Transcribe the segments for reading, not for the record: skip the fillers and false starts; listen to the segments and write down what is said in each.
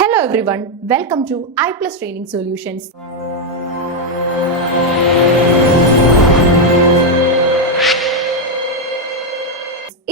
Hello everyone, welcome to I Plus Training Solutions.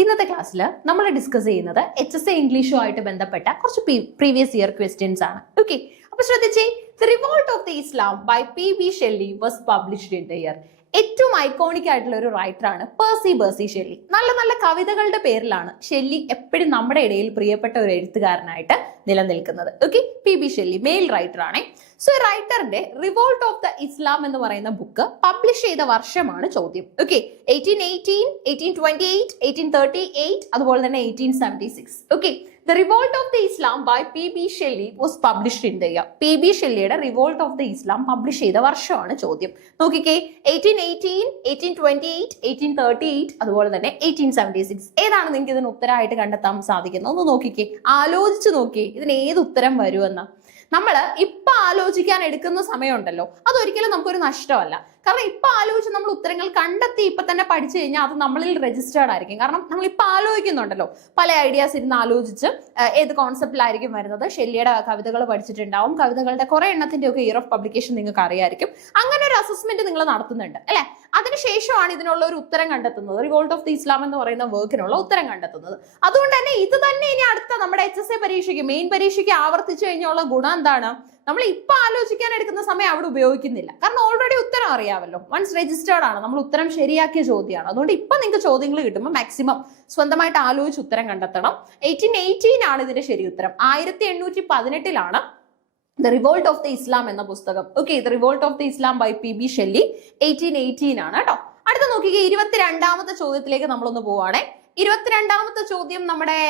ഇന്നത്തെ ക്ലാസ്സിൽ നമ്മൾ ഡിസ്കസ് ചെയ്യുന്നത് HSA ഇംഗ്ലീഷുമായിട്ട് ബന്ധപ്പെട്ട കുറച്ച് പ്രീവിയസ് ഇയർ ക്വസ്റ്റ്യൻസ് ആണ്. ഓക്കെ, അപ്പൊ ശ്രദ്ധിച്ചേ, the revolt of the Islam by PB Shelley was published in the year. ഏറ്റവും ഐക്കോണിക് ആയിട്ടുള്ള ഒരു റൈറ്ററാണ് ബേഴ്സി ഷെല്ലി. നല്ല നല്ല കവിതകളുടെ പേരിലാണ് ഷെല്ലി എപ്പോഴും നമ്മുടെ ഇടയിൽ പ്രിയപ്പെട്ട ഒരു എഴുത്തുകാരനായിട്ട് നിലനിൽക്കുന്നത്. Okay, PB Shelley male writer ആണ്. സോ റൈറ്ററിന്റെ റിവോൾട്ട് ഓഫ് ദ ഇസ്ലാം എന്ന് പറയുന്ന ബുക്ക് പബ്ലിഷ് ചെയ്ത വർഷമാണ് ചോദ്യം. ഓക്കെ, 1818, 1828, 1838, അതുപോലെ തന്നെ 1876. Okay, the revolt of the Islam by PB Shelley was published in the year. PB ഷെല്ലിയുടെ revolt of the Islam publish ചെയ്ത വർഷമാണ് ചോദ്യം. നോക്കിക്കേ, 1818, 1828, 1838, അതുപോലെ തന്നെ 1876. ഏതാണ് നിങ്ങൾക്ക് ഇതിന് ഉത്തരമായിട്ട് കണ്ടെത്താൻ സാധിക്കുന്നത്? ഒന്ന് നോക്കിക്കേ, ആലോചിച്ച് നോക്കിയേ, ഇതിന് ഏത് ഉത്തരം വരുമെന്ന്. നമ്മൾ ഇപ്പൊ ആലോചിക്കാൻ എടുക്കുന്ന സമയമുണ്ടല്ലോ, അതൊരിക്കലും നമുക്കൊരു നഷ്ടമല്ല. കാരണം ഇപ്പൊ ആലോചിച്ച് നമ്മൾ ഉത്തരങ്ങൾ കണ്ടെത്തി ഇപ്പൊ തന്നെ പഠിച്ചു കഴിഞ്ഞാൽ അത് നമ്മളിൽ രജിസ്റ്റേർഡ് ആയിരിക്കും. കാരണം നമ്മൾ ഇപ്പൊ ആലോചിക്കുന്നുണ്ടല്ലോ, പല ഐഡിയാസ് ഇരുന്ന് ആലോചിച്ച് ഏത് കോൺസെപ്റ്റിലായിരിക്കും വരുന്നത്. ഷെല്ലിയുടെ കവിതകൾ പഠിച്ചിട്ടുണ്ടാവും, കവിതകളുടെ കുറെ എണ്ണത്തിന്റെ ഒക്കെ ഇയർ ഓഫ് പബ്ലിക്കേഷൻ നിങ്ങൾക്ക് അറിയായിരിക്കും. അങ്ങനെ ഒരു അസസ്മെന്റ് നിങ്ങൾ നടത്തുന്നുണ്ട് അല്ലെ. അതിനുശേഷമാണ് ഇതിനുള്ള ഒരു ഉത്തരം കണ്ടെത്തുന്നത്, റിവോൾട്ട് ഓഫ് ദി ഇസ്ലാം എന്ന് പറയുന്ന വർക്കിനുള്ള ഉത്തരം കണ്ടെത്തുന്നത്. അതുകൊണ്ട് തന്നെ ഇത് തന്നെ ഇനി അടുത്ത നമ്മുടെ HSA പരീക്ഷയ്ക്ക്, മെയിൻ പരീക്ഷയ്ക്ക് ആവർത്തിച്ചു കഴിഞ്ഞുള്ള ഗുണം എന്താണ്? നമ്മൾ ഇപ്പൊ ആലോചിക്കാൻ എടുക്കുന്ന സമയം അവിടെ ഉപയോഗിക്കുന്നില്ല. കാരണം ഓൾറെഡി ഉത്തരം അറിയാമല്ലോ, വൺസ് രജിസ്റ്റേർഡ് ആണ്, നമ്മൾ ഉത്തരം ശരിയാക്കിയ ചോദ്യമാണ്. അതുകൊണ്ട് ഇപ്പൊ നിങ്ങൾക്ക് ചോദ്യങ്ങൾ കിട്ടുമ്പോൾ മാക്സിമം സ്വന്തമായിട്ട് ആലോചിച്ച് ഉത്തരം കണ്ടെത്തണം. 1818 ആണ് ഇതിന്റെ ശരി ഉത്തരം. 1818 the revolt of the Islam എന്ന പുസ്തകം. Okay, the revolt of the Islam by PB Shelley 1818 ആണ് കേട്ടോ. അടുത്ത നോക്കിക്കേ, 22ാമത്തെ ചോദ്യത്തിലേക്ക് നമ്മളൊന്ന് പോവാണേ. 22ാമത്തെ ചോദ്യം നമ്മുടെ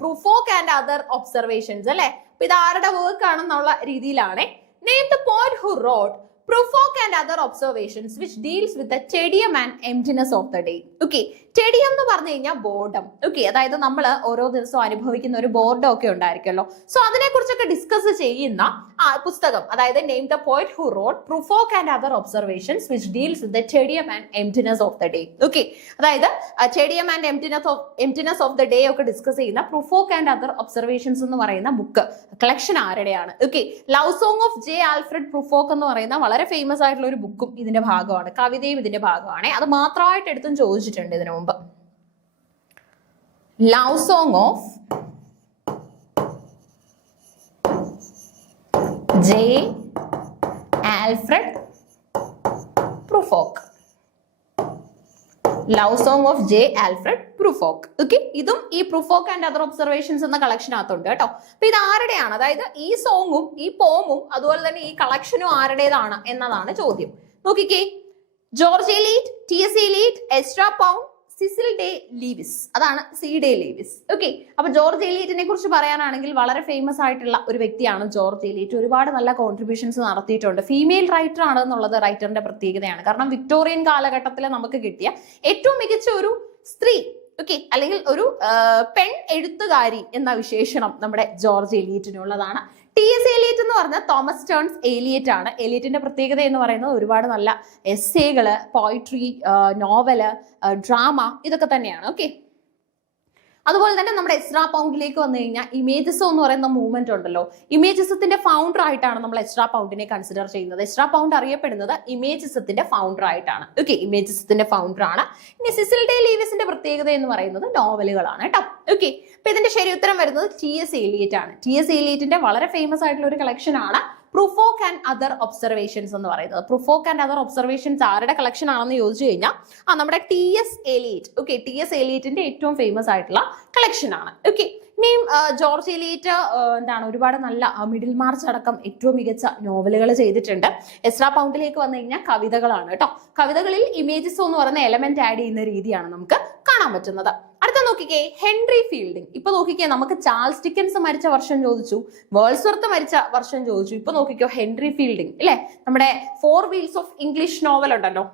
പ്രൂഫോക്ക് ആൻഡ് അതർ ഒബ്സർവേഷൻസ് അല്ലെ. അപ്പൊ ഇത് ആരുടെ വർക്ക് ആണെന്നുള്ള രീതിയിലാണ്. Name the poet who wrote Prufrock and other observations which deals with the tedium and emptiness of the day. Okay, tedium എന്ന് പറഞ്ഞു കഴിഞ്ഞാൽ ബോർഡം. ഓക്കെ, അതായത് നമ്മൾ ഓരോ ദിവസവും അനുഭവിക്കുന്ന ഒരു ബോർഡം ഒക്കെ ഉണ്ടായിരിക്കുമല്ലോ. സോ അതിനെ കുറിച്ചൊക്കെ ഡിസ്കസ് ചെയ്യുന്ന പുസ്തകം, അതായത് name the poet who wrote Prufrock and other observations which deals with the tedium and emptiness of the day. Okay, അതായത് tedium and emptiness of the day ഒക്കെ ഡിസ്കസ് ചെയ്യുന്ന പ്രൂഫോക്ക് ആൻഡ് അതർ ഒബ്സർവേഷൻസ് എന്ന് പറയുന്ന book collection ആരുടെയാണ്? Okay, love song of J. Alfred Prufrock എന്ന് പറയുന്ന വളരെ famous ആയിട്ടുള്ള ഒരു ബുക്കും ഇതിന്റെ ഭാഗമാണ്, കവിതയും ഇതിന്റെ ഭാഗമാണ്. അത് മാത്രമായിട്ട് എടുത്തും ചോദിച്ചിട്ടുണ്ട് ഇതിനു മുമ്പ്. Love song of J. Alfred Prufrock. Love song of J. Alfred Prufrock. Okay, ഇതും ഈ പ്രൂഫോക്ക് ആൻഡ് അതർ ഒബ്സർവേഷൻസ് എന്ന കളക്ഷനകത്തുണ്ട് കേട്ടോ. അപ്പൊ ഇത് ആരുടെയാണ്? അതായത് ഈ സോങ്ങും ഈ പോമും അതുപോലെ തന്നെ ഈ കളക്ഷനും ആരുടേതാണ് എന്നതാണ് ചോദ്യം. നോക്കിക്കേ, George Eliot, TS Eliot, Ezra Pound, Cecil Day Lewis. അതാണ് C. Day Lewis. ഓക്കെ, അപ്പൊ ജോർജ് എലീറ്റിനെ കുറിച്ച് പറയാനാണെങ്കിൽ വളരെ ഫേമസ് ആയിട്ടുള്ള ഒരു വ്യക്തിയാണ് ജോർജ് എലീറ്റ്. ഒരുപാട് നല്ല കോൺട്രിബ്യൂഷൻസ് നടത്തിയിട്ടുണ്ട്. ഫീമെയിൽ റൈറ്റർ ആണ് എന്നുള്ളത് റൈറ്ററിന്റെ പ്രത്യേകതയാണ്. കാരണം വിക്ടോറിയൻ കാലഘട്ടത്തിൽ നമുക്ക് കിട്ടിയ ഏറ്റവും മികച്ച ഒരു സ്ത്രീ, ഓക്കെ, അല്ലെങ്കിൽ ഒരു പെൺ എഴുത്തുകാരി എന്ന വിശേഷണം നമ്മുടെ ജോർജ് എലീറ്റിനുള്ളതാണ്. TS എലിയറ്റ് എന്ന് പറഞ്ഞാൽ തോമസ് സ്റ്റേൺസ് എലിയറ്റ് ആണ്. എലിയറ്റിന്റെ പ്രത്യേകത എന്ന് പറയുന്നത് ഒരുപാട് നല്ല എസ്സേകള്, പോയിട്രി, നോവല്, ഡ്രാമ, ഇതൊക്കെ തന്നെയാണ്. ഓക്കെ, അതുപോലെ തന്നെ നമ്മുടെ എസ്ട്രാ പൗണ്ടിലേക്ക് വന്നു കഴിഞ്ഞാൽ ഇമേജസ് എന്ന് പറയുന്ന മൂവ്മെന്റ് ഉണ്ടല്ലോ, ഇമേജസത്തിന്റെ ഫൗണ്ടർ ആയിട്ടാണ് നമ്മൾ എസ്ട്രാ പൗണ്ടിനെ കൺസിഡർ ചെയ്യുന്നത്. എസ്ട്രാ പൗണ്ട് അറിയപ്പെടുന്നത് ഇമേജസത്തിന്റെ ഫൗണ്ടർ ആയിട്ടാണ്. ഓക്കെ, ഇമേജസത്തിന്റെ ഫൗണ്ടർ ആണ്. ഇനി സിസിൽ ഡേ ലീവിസിന്റെ പ്രത്യേകത എന്ന് പറയുന്നത് നോവലുകളാണ് കേട്ടോ. ഓക്കെ, അപ്പൊ ഇതിന്റെ ശരി ഉത്തരം വരുന്നത് TS എലിയറ്റ് ആണ്. TS എലിയറ്റിന്റെ വളരെ ഫേമസ് ആയിട്ടുള്ള ഒരു കളക്ഷൻ ആണ് പ്രൂഫോക്ക് ആൻഡ് അതർ ഒബ്സർവേഷൻസ് എന്ന് പറയുന്നത്. പ്രൂഫോക്ക് ആൻഡ് അതർ ഒബ്സർവേഷൻസ് ആരുടെ കളക്ഷൻ ആണെന്ന് ചോദിച്ചു കഴിഞ്ഞാൽ നമ്മുടെ TS എലിയറ്റ്. ഓക്കെ, TS എലിയറ്റിന്റെ ഏറ്റവും ഫേമസ് ആയിട്ടുള്ള കളക്ഷൻ ആണ്. ഓക്കെ, ഇനിയും ജോർജ് എലിയറ്റ് എന്താണ് ഒരുപാട് നല്ല മിഡിൽ മാർച്ച് അടക്കം ഏറ്റവും മികച്ച നോവലുകൾ ചെയ്തിട്ടുണ്ട്. എസ്ട്രാ പൗണ്ടിലേക്ക് വന്നു കഴിഞ്ഞാൽ കവിതകളാണ് കേട്ടോ. കവിതകളിൽ ഇമേജസ് എന്ന് പറയുന്ന എലമെന്റ് ആഡ് ചെയ്യുന്ന രീതിയാണ് നമുക്ക് കാണാൻ പറ്റുന്നത്. അടുത്ത നോക്കിക്കേ, ഹെൻറി ഫീൽഡിംഗ്. ഇപ്പൊ നോക്കിക്കേ, നമുക്ക് ചാൾസ് ഡിക്കൻസ് മരിച്ച വർഷം ചോദിച്ചു, വേൾഡ്സ്വർത്ത് മരിച്ച വർഷം ചോദിച്ചു. ഇപ്പൊ നോക്കിക്കോ, ഹെൻറി ഫീൽഡിംഗ് അല്ലെ, നമ്മുടെ 4 വീൽസ് ഓഫ് ഇംഗ്ലീഷ് നോവൽ ഉണ്ടല്ലോ,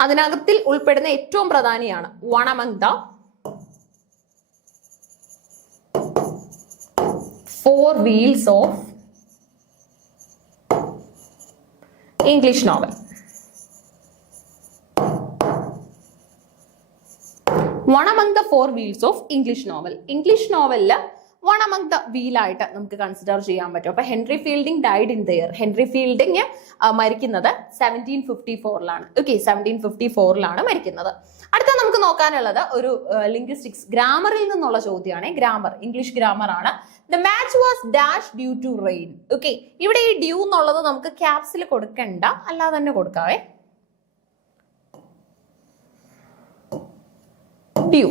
അതിനകത്തിൽ ഉൾപ്പെടുന്ന ഏറ്റവും പ്രധാനിയാണ് one among the 4 wheels of English novel. One among the 4 wheels of English novel. English novel one among the wheel ആയിട്ട് നമുക്ക് കൺസിഡർ ചെയ്യാൻ പറ്റും. അപ്പൊ Henry fielding died in the year. Henry fielding മരിക്കുന്നത് 1754 ഓക്കെ, 1754 മരിക്കുന്നത്. അടുത്ത നമുക്ക് നോക്കാനുള്ളത് ഒരു ലിംഗ്വിസ്റ്റിക്സ് ഗ്രാമറിൽ നിന്നുള്ള ചോദ്യമാണ്. ഗ്രാമർ, ഇംഗ്ലീഷ് ഗ്രാമർ ആണ്. The match was dash due to rain. Okay, ഇവിടെ ഈ ഡ്യൂ എന്നുള്ളത് നമുക്ക് ക്യാപ്സിൽ കൊടുക്കണ്ട, അല്ലാതെ തന്നെ കൊടുക്കാവേ. Due.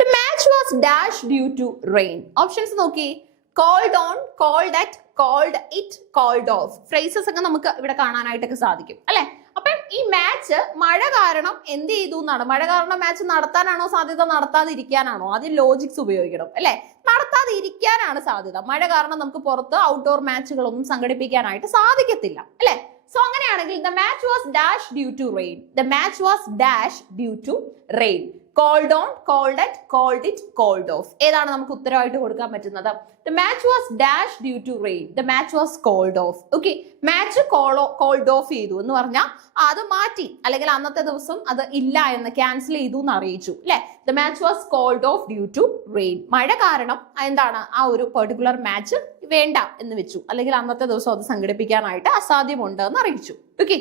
The match was dash due to rain. Options നോക്കി. Called on, called at, called it, called off. Phrases ഒക്കെ നമുക്ക് ഇവിടെ കാണാനായിട്ടൊക്കെ സാധിക്കും അല്ലെ. അപ്പം ഈ മാച്ച് മഴ കാരണം എന്ത് ചെയ്തു എന്നാണ്. മഴ കാരണം മാച്ച് നടത്താനാണോ സാധ്യത, നടത്താതിരിക്കാനാണോ? ആദ്യം ലോജിക്സ് ഉപയോഗിക്കണം അല്ലെ. നടത്താതിരിക്കാനാണ് സാധ്യത. മഴ കാരണം നമുക്ക് പുറത്ത് ഔട്ട്ഡോർ മാച്ചുകളൊന്നും സംഘടിപ്പിക്കാനായിട്ട് സാധിക്കത്തില്ല അല്ലെ. സോ അങ്ങനെയാണെങ്കിൽ the match was dash due to rain. The match was dash due to rain. Called on, called at, called it, called off. ഏതാണ് നമുക്ക് ഉത്തരവായിട്ട് കൊടുക്കാൻ പറ്റുന്നത്? The match was dash due to rain. The match was called off. Okay, match called off ചെയ്തു എന്ന് പറഞ്ഞാൽ അത് മാറ്റി, അല്ലെങ്കിൽ അന്നത്തെ ദിവസം അത് ഇല്ല എന്ന് ക്യാൻസൽ ചെയ്തു എന്ന് അറിയിച്ചു അല്ലെ. The match was called off due to rain. മഴ കാരണം എന്താണ്, ആ ഒരു പെർട്ടിക്കുലർ മാച്ച് വേണ്ട എന്ന് വെച്ചു, അല്ലെങ്കിൽ അന്നത്തെ ദിവസം അത് സംഘടിപ്പിക്കാനായിട്ട് അസാധ്യമുണ്ട് എന്ന് അറിയിച്ചു. ഓക്കെ,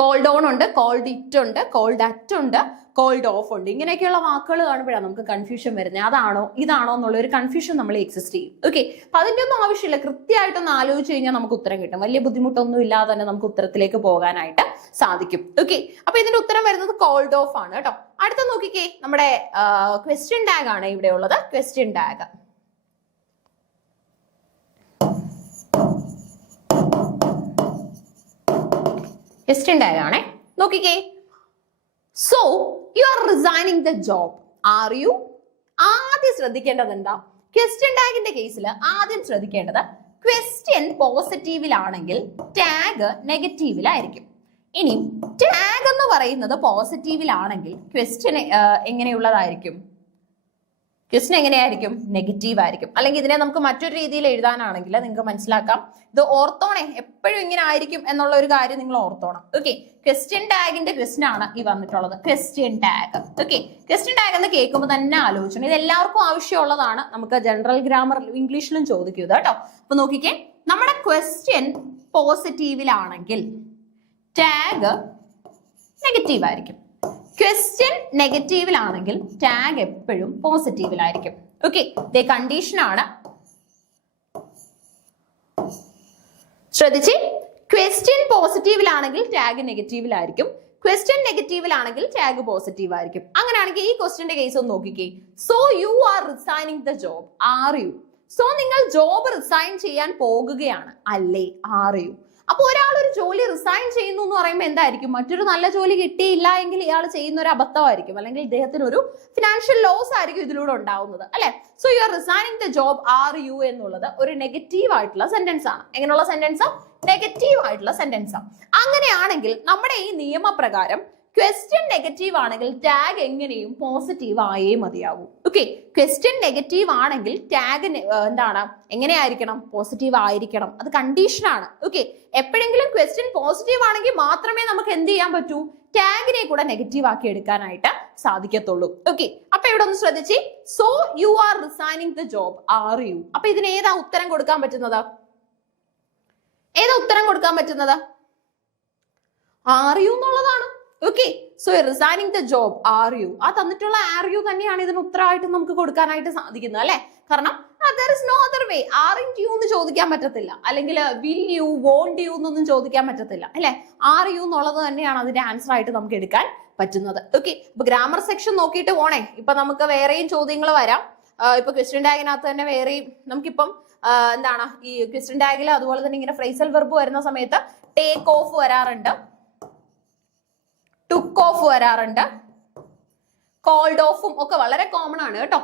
കോൾഡ് ഓൺ ഉണ്ട്, കോൾഡ് ഇറ്റ് ഉണ്ട്, കോൾഡ് അറ്റ് ഉണ്ട്, കോൾഡ് ഓഫ് ഉണ്ട്. ഇങ്ങനെയൊക്കെയുള്ള വാക്കുകൾ കാണുമ്പോഴാണ് നമുക്ക് കൺഫ്യൂഷൻ വരുന്നത്. അതാണോ ഇതാണോ എന്നുള്ള ഒരു കൺഫ്യൂഷൻ നമ്മൾ എക്സിസ്റ്റ് ചെയ്യും. ഓക്കെ, അപ്പൊ അതിന്റെ ഒന്നും ആവശ്യമില്ല. കൃത്യമായിട്ടൊന്ന് ആലോചിച്ച് കഴിഞ്ഞാൽ നമുക്ക് ഉത്തരം കിട്ടും. വലിയ ബുദ്ധിമുട്ടൊന്നും ഇല്ലാതെ തന്നെ നമുക്ക് ഉത്തരത്തിലേക്ക് പോകാനായിട്ട് സാധിക്കും. ഓക്കെ, അപ്പൊ ഇതിന്റെ ഉത്തരം വരുന്നത് കോൾഡ് ഓഫ് ആണ് കേട്ടോ. അടുത്ത നോക്കിക്കേ, നമ്മുടെ ക്വസ്റ്റ്യൻ ടാഗ് ആണ് ഇവിടെ ഉള്ളത്. ക്വസ്റ്റ്യൻ ടാഗ് ക്വസ്റ്റ്യൻ ടാഗ് ആണേ. നോക്കിക്കേ, so you are resigning the job, are U? ആദ്യം ശ്രദ്ധിക്കേണ്ടത് എന്താ? ക്വസ്റ്റ്യൻ ടാഗിന്റെ കേസിൽ ആദ്യം ശ്രദ്ധിക്കേണ്ടത് ക്വസ്റ്റ്യൻ പോസിറ്റീവിലാണെങ്കിൽ ടാഗ് നെഗറ്റീവിലായിരിക്കും. ഇനി ടാഗ് എന്ന് പറയുന്നത് പോസിറ്റീവിലാണെങ്കിൽ ക്വസ്റ്റ്യൻ എങ്ങനെയുള്ളതായിരിക്കും? ക്വസ്റ്റ്യൻ എങ്ങനെയായിരിക്കും? നെഗറ്റീവ് ആയിരിക്കും. അല്ലെങ്കിൽ ഇതിനെ നമുക്ക് മറ്റൊരു രീതിയിൽ എഴുതാനാണെങ്കിൽ നിങ്ങൾക്ക് മനസ്സിലാക്കാം. ഇത് ഓർത്തോണേ, എപ്പോഴും ഇങ്ങനെ ആയിരിക്കും എന്നുള്ള ഒരു കാര്യം നിങ്ങൾ ഓർത്തോണം. ഓക്കെ, ക്വസ്റ്റ്യൻ ടാഗിന്റെ ക്വസ്റ്റ്യൻ ആണ് ഈ വന്നിട്ടുള്ളത്. Question tag. Okay, question tag എന്ന് കേൾക്കുമ്പോൾ തന്നെ ആലോചിക്കണം, ഇത് എല്ലാവർക്കും ആവശ്യമുള്ളതാണ്. നമുക്ക് ജനറൽ ഗ്രാമർ ഇംഗ്ലീഷിലും ചോദിക്കും ഇത് കേട്ടോ. അപ്പൊ നോക്കിക്കേ, നമ്മുടെ ക്വസ്റ്റ്യൻ പോസിറ്റീവിലാണെങ്കിൽ ടാഗ് നെഗറ്റീവ് ആയിരിക്കും. ക്വസ്റ്റ്യൻ നെഗറ്റീവിലാണെങ്കിൽ ടാഗ് എപ്പോഴും പോസിറ്റീവിലായിരിക്കും. ഓക്കെ, ഇതേ കണ്ടീഷൻ ആണ്. ശ്രദ്ധിച്ച്, ക്വസ്റ്റ്യൻ പോസിറ്റീവിലാണെങ്കിൽ ടാഗ് നെഗറ്റീവിലായിരിക്കും, ക്വസ്റ്റ്യൻ നെഗറ്റീവിലാണെങ്കിൽ ടാഗ് പോസിറ്റീവ് ആയിരിക്കും. അങ്ങനെയാണെങ്കിൽ ഈ ക്വസ്റ്റ്യന്റെ കേസ് ഒന്ന് നോക്കിക്കേ. So you are resigning the job, are you? So നിങ്ങൾ ജോബ് റിസൈൻ ചെയ്യാൻ പോകുകയാണ് അല്ലേ, ആർ യു? അപ്പൊ ഒരാൾ ഒരു ജോലി റിസൈൻ ചെയ്യുന്നു എന്ന് പറയുമ്പോൾ എന്തായിരിക്കും? മറ്റൊരു നല്ല ജോലി കിട്ടിയില്ല എങ്കിൽ ഇയാൾ ചെയ്യുന്ന ഒരു അബദ്ധമായിരിക്കും, അല്ലെങ്കിൽ ഇദ്ദേഹത്തിന് ഒരു ഫിനാൻഷ്യൽ ലോസ് ആയിരിക്കും ഇതിലൂടെ ഉണ്ടാവുന്നത് അല്ലെ. So you are resigning the job, are U എന്നുള്ളത് ഒരു നെഗറ്റീവ് ആയിട്ടുള്ള സെന്റൻസ് ആണ്. എങ്ങനെയുള്ള സെന്റൻസ്? നെഗറ്റീവ് ആയിട്ടുള്ള സെന്റൻസ് ആണ്. അങ്ങനെയാണെങ്കിൽ നമ്മുടെ ഈ നിയമപ്രകാരം ക്വസ്റ്റ്യൻ നെഗറ്റീവ് ആണെങ്കിൽ ടാഗ് എങ്ങനെയും പോസിറ്റീവ് ആയേ മതിയാവൂ. ഓക്കെ, ക്വസ്റ്റ്യൻ നെഗറ്റീവ് ആണെങ്കിൽ ടാഗ് എന്താണ്, എങ്ങനെയായിരിക്കണം? പോസിറ്റീവ് ആയിരിക്കണം. അത് കണ്ടീഷനാണ്. ഓക്കെ, എപ്പോഴെങ്കിലും ക്വസ്റ്റ്യൻ പോസിറ്റീവ് ആണെങ്കിൽ മാത്രമേ നമുക്ക് എന്ത് ചെയ്യാൻ പറ്റൂ? ടാഗിനെ കൂടെ നെഗറ്റീവ് ആക്കി എടുക്കാനായിട്ട് സാധിക്കത്തുള്ളൂ. ഓക്കെ, അപ്പൊ ഇവിടെ ഒന്ന് ശ്രദ്ധിച്ച്, so you are resigning the job, are U? അപ്പൊ ഇതിന് ഏതാ ഉത്തരം കൊടുക്കാൻ പറ്റുന്നത്? ഏതാ ഉത്തരം കൊടുക്കാൻ പറ്റുന്നത്? ആർ യു എന്നുള്ളതാണ്. Okay, so resigning the job, are U? ആ തന്നിട്ടുള്ള ആർ യു തന്നെയാണ് ഇതിന് ഉത്തരമായിട്ട് നമുക്ക് കൊടുക്കാനായിട്ട് സാധിക്കുന്നത് അല്ലെ. കാരണം there is no other way. aren't you എന്ന് ചോദിക്കാൻ പറ്റത്തില്ല, അല്ലെങ്കിൽ will you, won't you എന്നൊന്നും ചോദിക്കാൻ പറ്റത്തില്ല അല്ലെ. ആർ യു എന്നുള്ളത് തന്നെയാണ് അതിന്റെ ആൻസർ ആയിട്ട് നമുക്ക് എടുക്കാൻ പറ്റുന്നത്. ഓക്കെ, ഇപ്പൊ ഗ്രാമർ സെക്ഷൻ നോക്കിയിട്ട് പോണേ. ഇപ്പൊ നമുക്ക് വേറെയും ചോദ്യങ്ങൾ വരാം. ഇപ്പൊ ക്വസ്റ്റ്യൻ ടാഗിനകത്ത് തന്നെ വേറെയും നമുക്കിപ്പം എന്താണ്, ഈ ക്വസ്റ്റ്യൻ ടാഗിൽ അതുപോലെ തന്നെ ഇങ്ങനെ ഫ്രേസൽ വെർബ് വരുന്ന സമയത്ത് ടേക്ക് ഓഫ് വരാറുണ്ട്, ടുക്ക് ഓഫ് വരാറുണ്ട്, കോൾഡ് ഓഫും ഒക്കെ വളരെ കോമൺ ആണ് കേട്ടോ.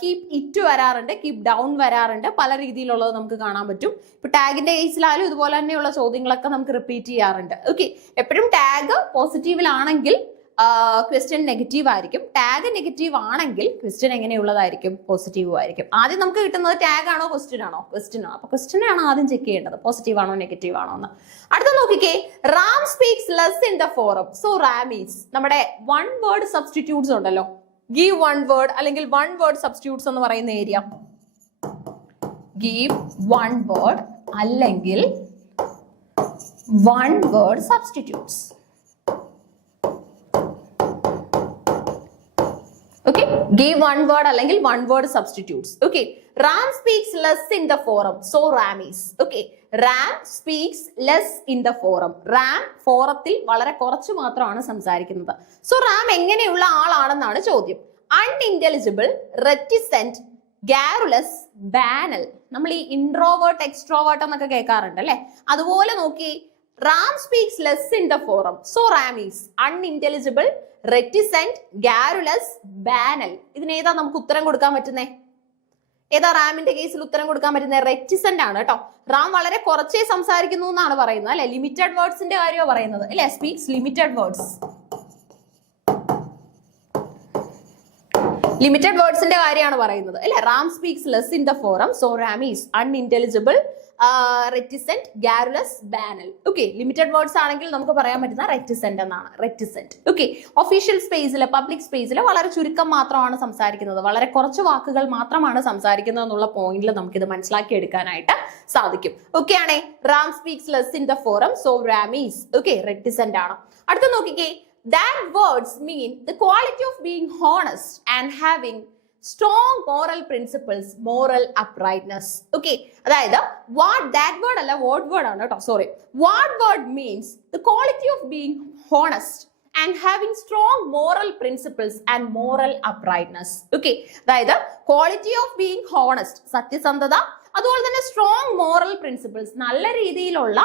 കീപ് ഇറ്റ് വരാറുണ്ട്, കീപ് ഡൗൺ വരാറുണ്ട്, പല രീതിയിലുള്ളത് നമുക്ക് കാണാൻ പറ്റും. ഇപ്പൊ ടാഗിന്റെ കേസിലായാലും ഇതുപോലെ തന്നെയുള്ള ചോദ്യങ്ങളൊക്കെ നമുക്ക് റിപ്പീറ്റ് ചെയ്യാറുണ്ട്. ഓക്കെ, എപ്പോഴും ടാഗ് പോസിറ്റീവിലാണെങ്കിൽ ക്വസ്റ്റ്യൻ നെഗറ്റീവ് ആയിരിക്കും, ടാഗ് നെഗറ്റീവ് ആണെങ്കിൽ ക്വസ്റ്റ്യൻ എങ്ങനെയുള്ളതായിരിക്കും? പോസിറ്റീവ് ആയിരിക്കും. ആദ്യം നമുക്ക് കിട്ടുന്നത് ടാഗ് ആണോ ക്വസ്റ്റ്യൻ ആണോ? ക്വസ്റ്റ്യൻ ആണ്. അപ്പൊ ക്വസ്റ്റ്യൻ ആണ് ആദ്യം ചെക്ക് ചെയ്യേണ്ടത്, പോസിറ്റീവ് ആണോ നെഗറ്റീവ് ആണോ എന്ന്. അടുത്ത നോക്കിക്കേ, Ram speaks less in the forum, so Ram is. നമ്മുടെ വൺ വേർഡ് സബ്സ്റ്റിറ്റ്യൂട്ട്സ് ഉണ്ടല്ലോ, ഗീവ് വൺ വേർഡ് അല്ലെങ്കിൽ വൺ വേർഡ് സബ്സ്റ്റിറ്റ്യൂട്ട്സ് എന്ന് പറയുന്ന ഏരിയ. ഗീവ് വൺ വേർഡ് അല്ലെങ്കിൽ one word substitutes. Okay, give one word അല്ലെങ്കിൽ one word substitutes. Okay, Ram speaks less in the forum, so Ram is. Okay, Ram speaks less in the forum. Ram ഫോറത്തിൽ വളരെ കുറച്ച് മാത്രമാണ് സംസാരിക്കുന്നത്. So Ram എങ്ങനെയുള്ള ആളാണെന്നാണ് ചോദ്യം. അൺഇന്റലിജിബിൾ, reticent, garrulous, ബാനൽ. നമ്മൾ ഈ ഇൻട്രോവേർട്ട് എക്സ്ട്രോവേർട്ട് എന്നൊക്കെ കേൾക്കാറുണ്ട് അല്ലെ, അതുപോലെ നോക്കി. Ram speaks less in the forum, so Ram is unintelligible, reticent, garrulous, banal. ഇതിനേതാ നമുക്ക് ഉത്തരം കൊടുക്കാൻ പറ്റുന്നേ? ഏതാ റാമിന്റെ കേസിൽ ഉത്തരം കൊടുക്കാൻ പറ്റുന്നത്? റെറ്റിസെന്റ് ആണ് കേട്ടോ. റാം വളരെ കുറച്ചേ സംസാരിക്കുന്നു എന്നാണ് പറയുന്നത് അല്ലെ. ലിമിറ്റഡ് വേർഡ്സിന്റെ കാര്യമാണ് പറയുന്നത് അല്ലെ. Speaks limited words. ലിമിറ്റഡ് വേർഡ്സിന്റെ കാര്യമാണ് പറയുന്നത് അല്ലെ. Ram speaks less in the forum, so Ram is unintelligible, reticent, garrulous, banal. Okay, limited words ആണെങ്കിൽ നമുക്ക് പറയാൻ പറ്റുന്ന റെറ്റിസെന്റ് എന്നാണ്. റെറ്റിസെന്റ്. ഓക്കെ, ഒഫീഷ്യൽ സ്പേസിൽ, പബ്ലിക് സ്പേസിൽ വളരെ ചുരുക്കം മാത്രമാണ് സംസാരിക്കുന്നത്, വളരെ കുറച്ച് വാക്കുകൾ മാത്രമാണ് സംസാരിക്കുന്നത് എന്നുള്ള പോയിന്റിൽ നമുക്ക് ഇത് മനസ്സിലാക്കി എടുക്കാനായിട്ട് സാധിക്കും. ഓക്കെ ആണേ. Ram speaks less in the forum, so Ram is okay reticent ആണ്. അടുത്ത നോക്കിക്കേ. That words mean the quality of being honest and having strong moral principles, moral uprightness. Okay, അതായത് what that word അല്ല, what word ആണ് കേട്ടോ, sorry. What word means the quality of being honest and having strong moral principles and moral uprightness. Okay, അതായത് quality of being honest, സത്യസന്ധത, അതുപോലെ തന്നെ strong moral principles, നല്ല രീതിയിലുള്ള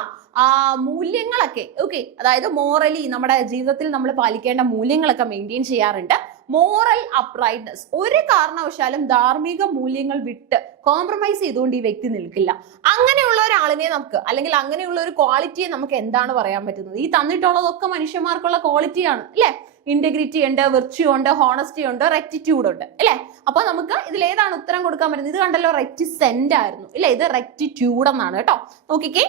മൂല്യങ്ങളൊക്കെ. ഓക്കെ, അതായത് മോറലി നമ്മുടെ ജീവിതത്തിൽ നമ്മൾ പാലിക്കേണ്ട മൂല്യങ്ങളൊക്കെ മെയിൻറ്റെയിൻ ചെയ്യാറുണ്ട്. മോറൽ അപ്രൈറ്റ്നസ്, ഒരു കാരണവശാലും ധാർമ്മിക മൂല്യങ്ങൾ വിട്ട് കോംപ്രമൈസ് ചെയ്തുകൊണ്ട് ഈ വ്യക്തി നിൽക്കില്ല. അങ്ങനെയുള്ള ഒരാളിനെ നമുക്ക്, അല്ലെങ്കിൽ അങ്ങനെയുള്ള ഒരു ക്വാളിറ്റിയെ നമുക്ക് എന്താണ് പറയാൻ പറ്റുന്നത്? ഈ തന്നിട്ടുള്ളതൊക്കെ മനുഷ്യന്മാർക്കുള്ള ക്വാളിറ്റിയാണ് അല്ലെ. ഇന്റഗ്രിറ്റി ഉണ്ട്, വിർച്യു ഉണ്ട്, ഹോണസ്റ്റി ഉണ്ട്, റെക്റ്റിറ്റ്യൂഡ് ഉണ്ട് അല്ലെ. അപ്പൊ നമുക്ക് ഇതിൽ ഏതാണ് ഉത്തരം കൊടുക്കാൻ പറ്റുന്നത്? ഇത് കണ്ടല്ലോ, റെക്റ്റിസെന്റ് ആയിരുന്നു ഇല്ലെ, ഇത് റെക്റ്റിറ്റ്യൂഡ് എന്നാണ് കേട്ടോ. നോക്കിക്കേ.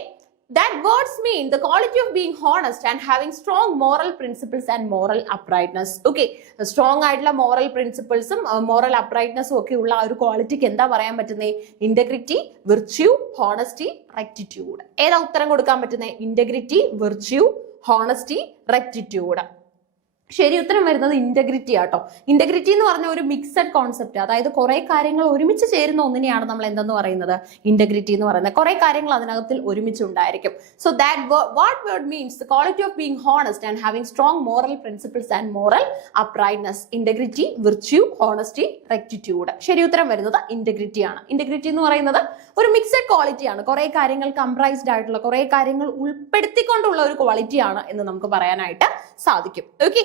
That words mean the quality of being honest and having strong moral principles and moral uprightness. Okay, strong ആയിട്ടുള്ള moral principles-ഉം moral uprightness-ഉം ഒക്കെ ഉള്ള ഒരു ക്വാളിറ്റിക്ക് എന്താ പറയാൻ പറ്റുന്നത്? Integrity, virtue, honesty, rectitude. ഏതാ ഉത്തരം കൊടുക്കാൻ പറ്റുന്നത്? Integrity, virtue, honesty, rectitude. ശരി ഉത്തരം വരുന്നത് ഇന്റഗ്രിറ്റി ആട്ടോ. ഇന്റഗ്രിറ്റി എന്ന് പറഞ്ഞ ഒരു മിക്സഡ് കോൺസെപ്റ്റ്, അതായത് കുറെ കാര്യങ്ങൾ ഒരുമിച്ച് ചേരുന്ന ഒന്നിനെയാണ് നമ്മൾ എന്തെന്ന് പറയുന്നത്? ഇന്റഗ്രിറ്റി എന്ന് പറയുന്നത്. കുറെ കാര്യങ്ങൾ അതിനകത്തിൽ ഒരുമിച്ച് ഉണ്ടായിരിക്കും. So that what word means the quality of being honest and having strong moral principles and moral uprightness. Integrity, virtue, honesty, rectitude. ശരി ഉത്തരം വരുന്നത് ഇന്റഗ്രിറ്റി ആണ്. ഇന്റഗ്രിറ്റി എന്ന് പറയുന്നത് ഒരു മിക്സഡ് ക്വാളിറ്റിയാണ്, കുറെ കാര്യങ്ങൾ കംപ്രൈസ്ഡ് ആയിട്ടുള്ള, കുറെ കാര്യങ്ങൾ ഉൾപ്പെടുത്തിക്കൊണ്ടുള്ള ഒരു ക്വാളിറ്റിയാണ് എന്ന് നമുക്ക് പറയാനായിട്ട് സാധിക്കും. ഓക്കെ,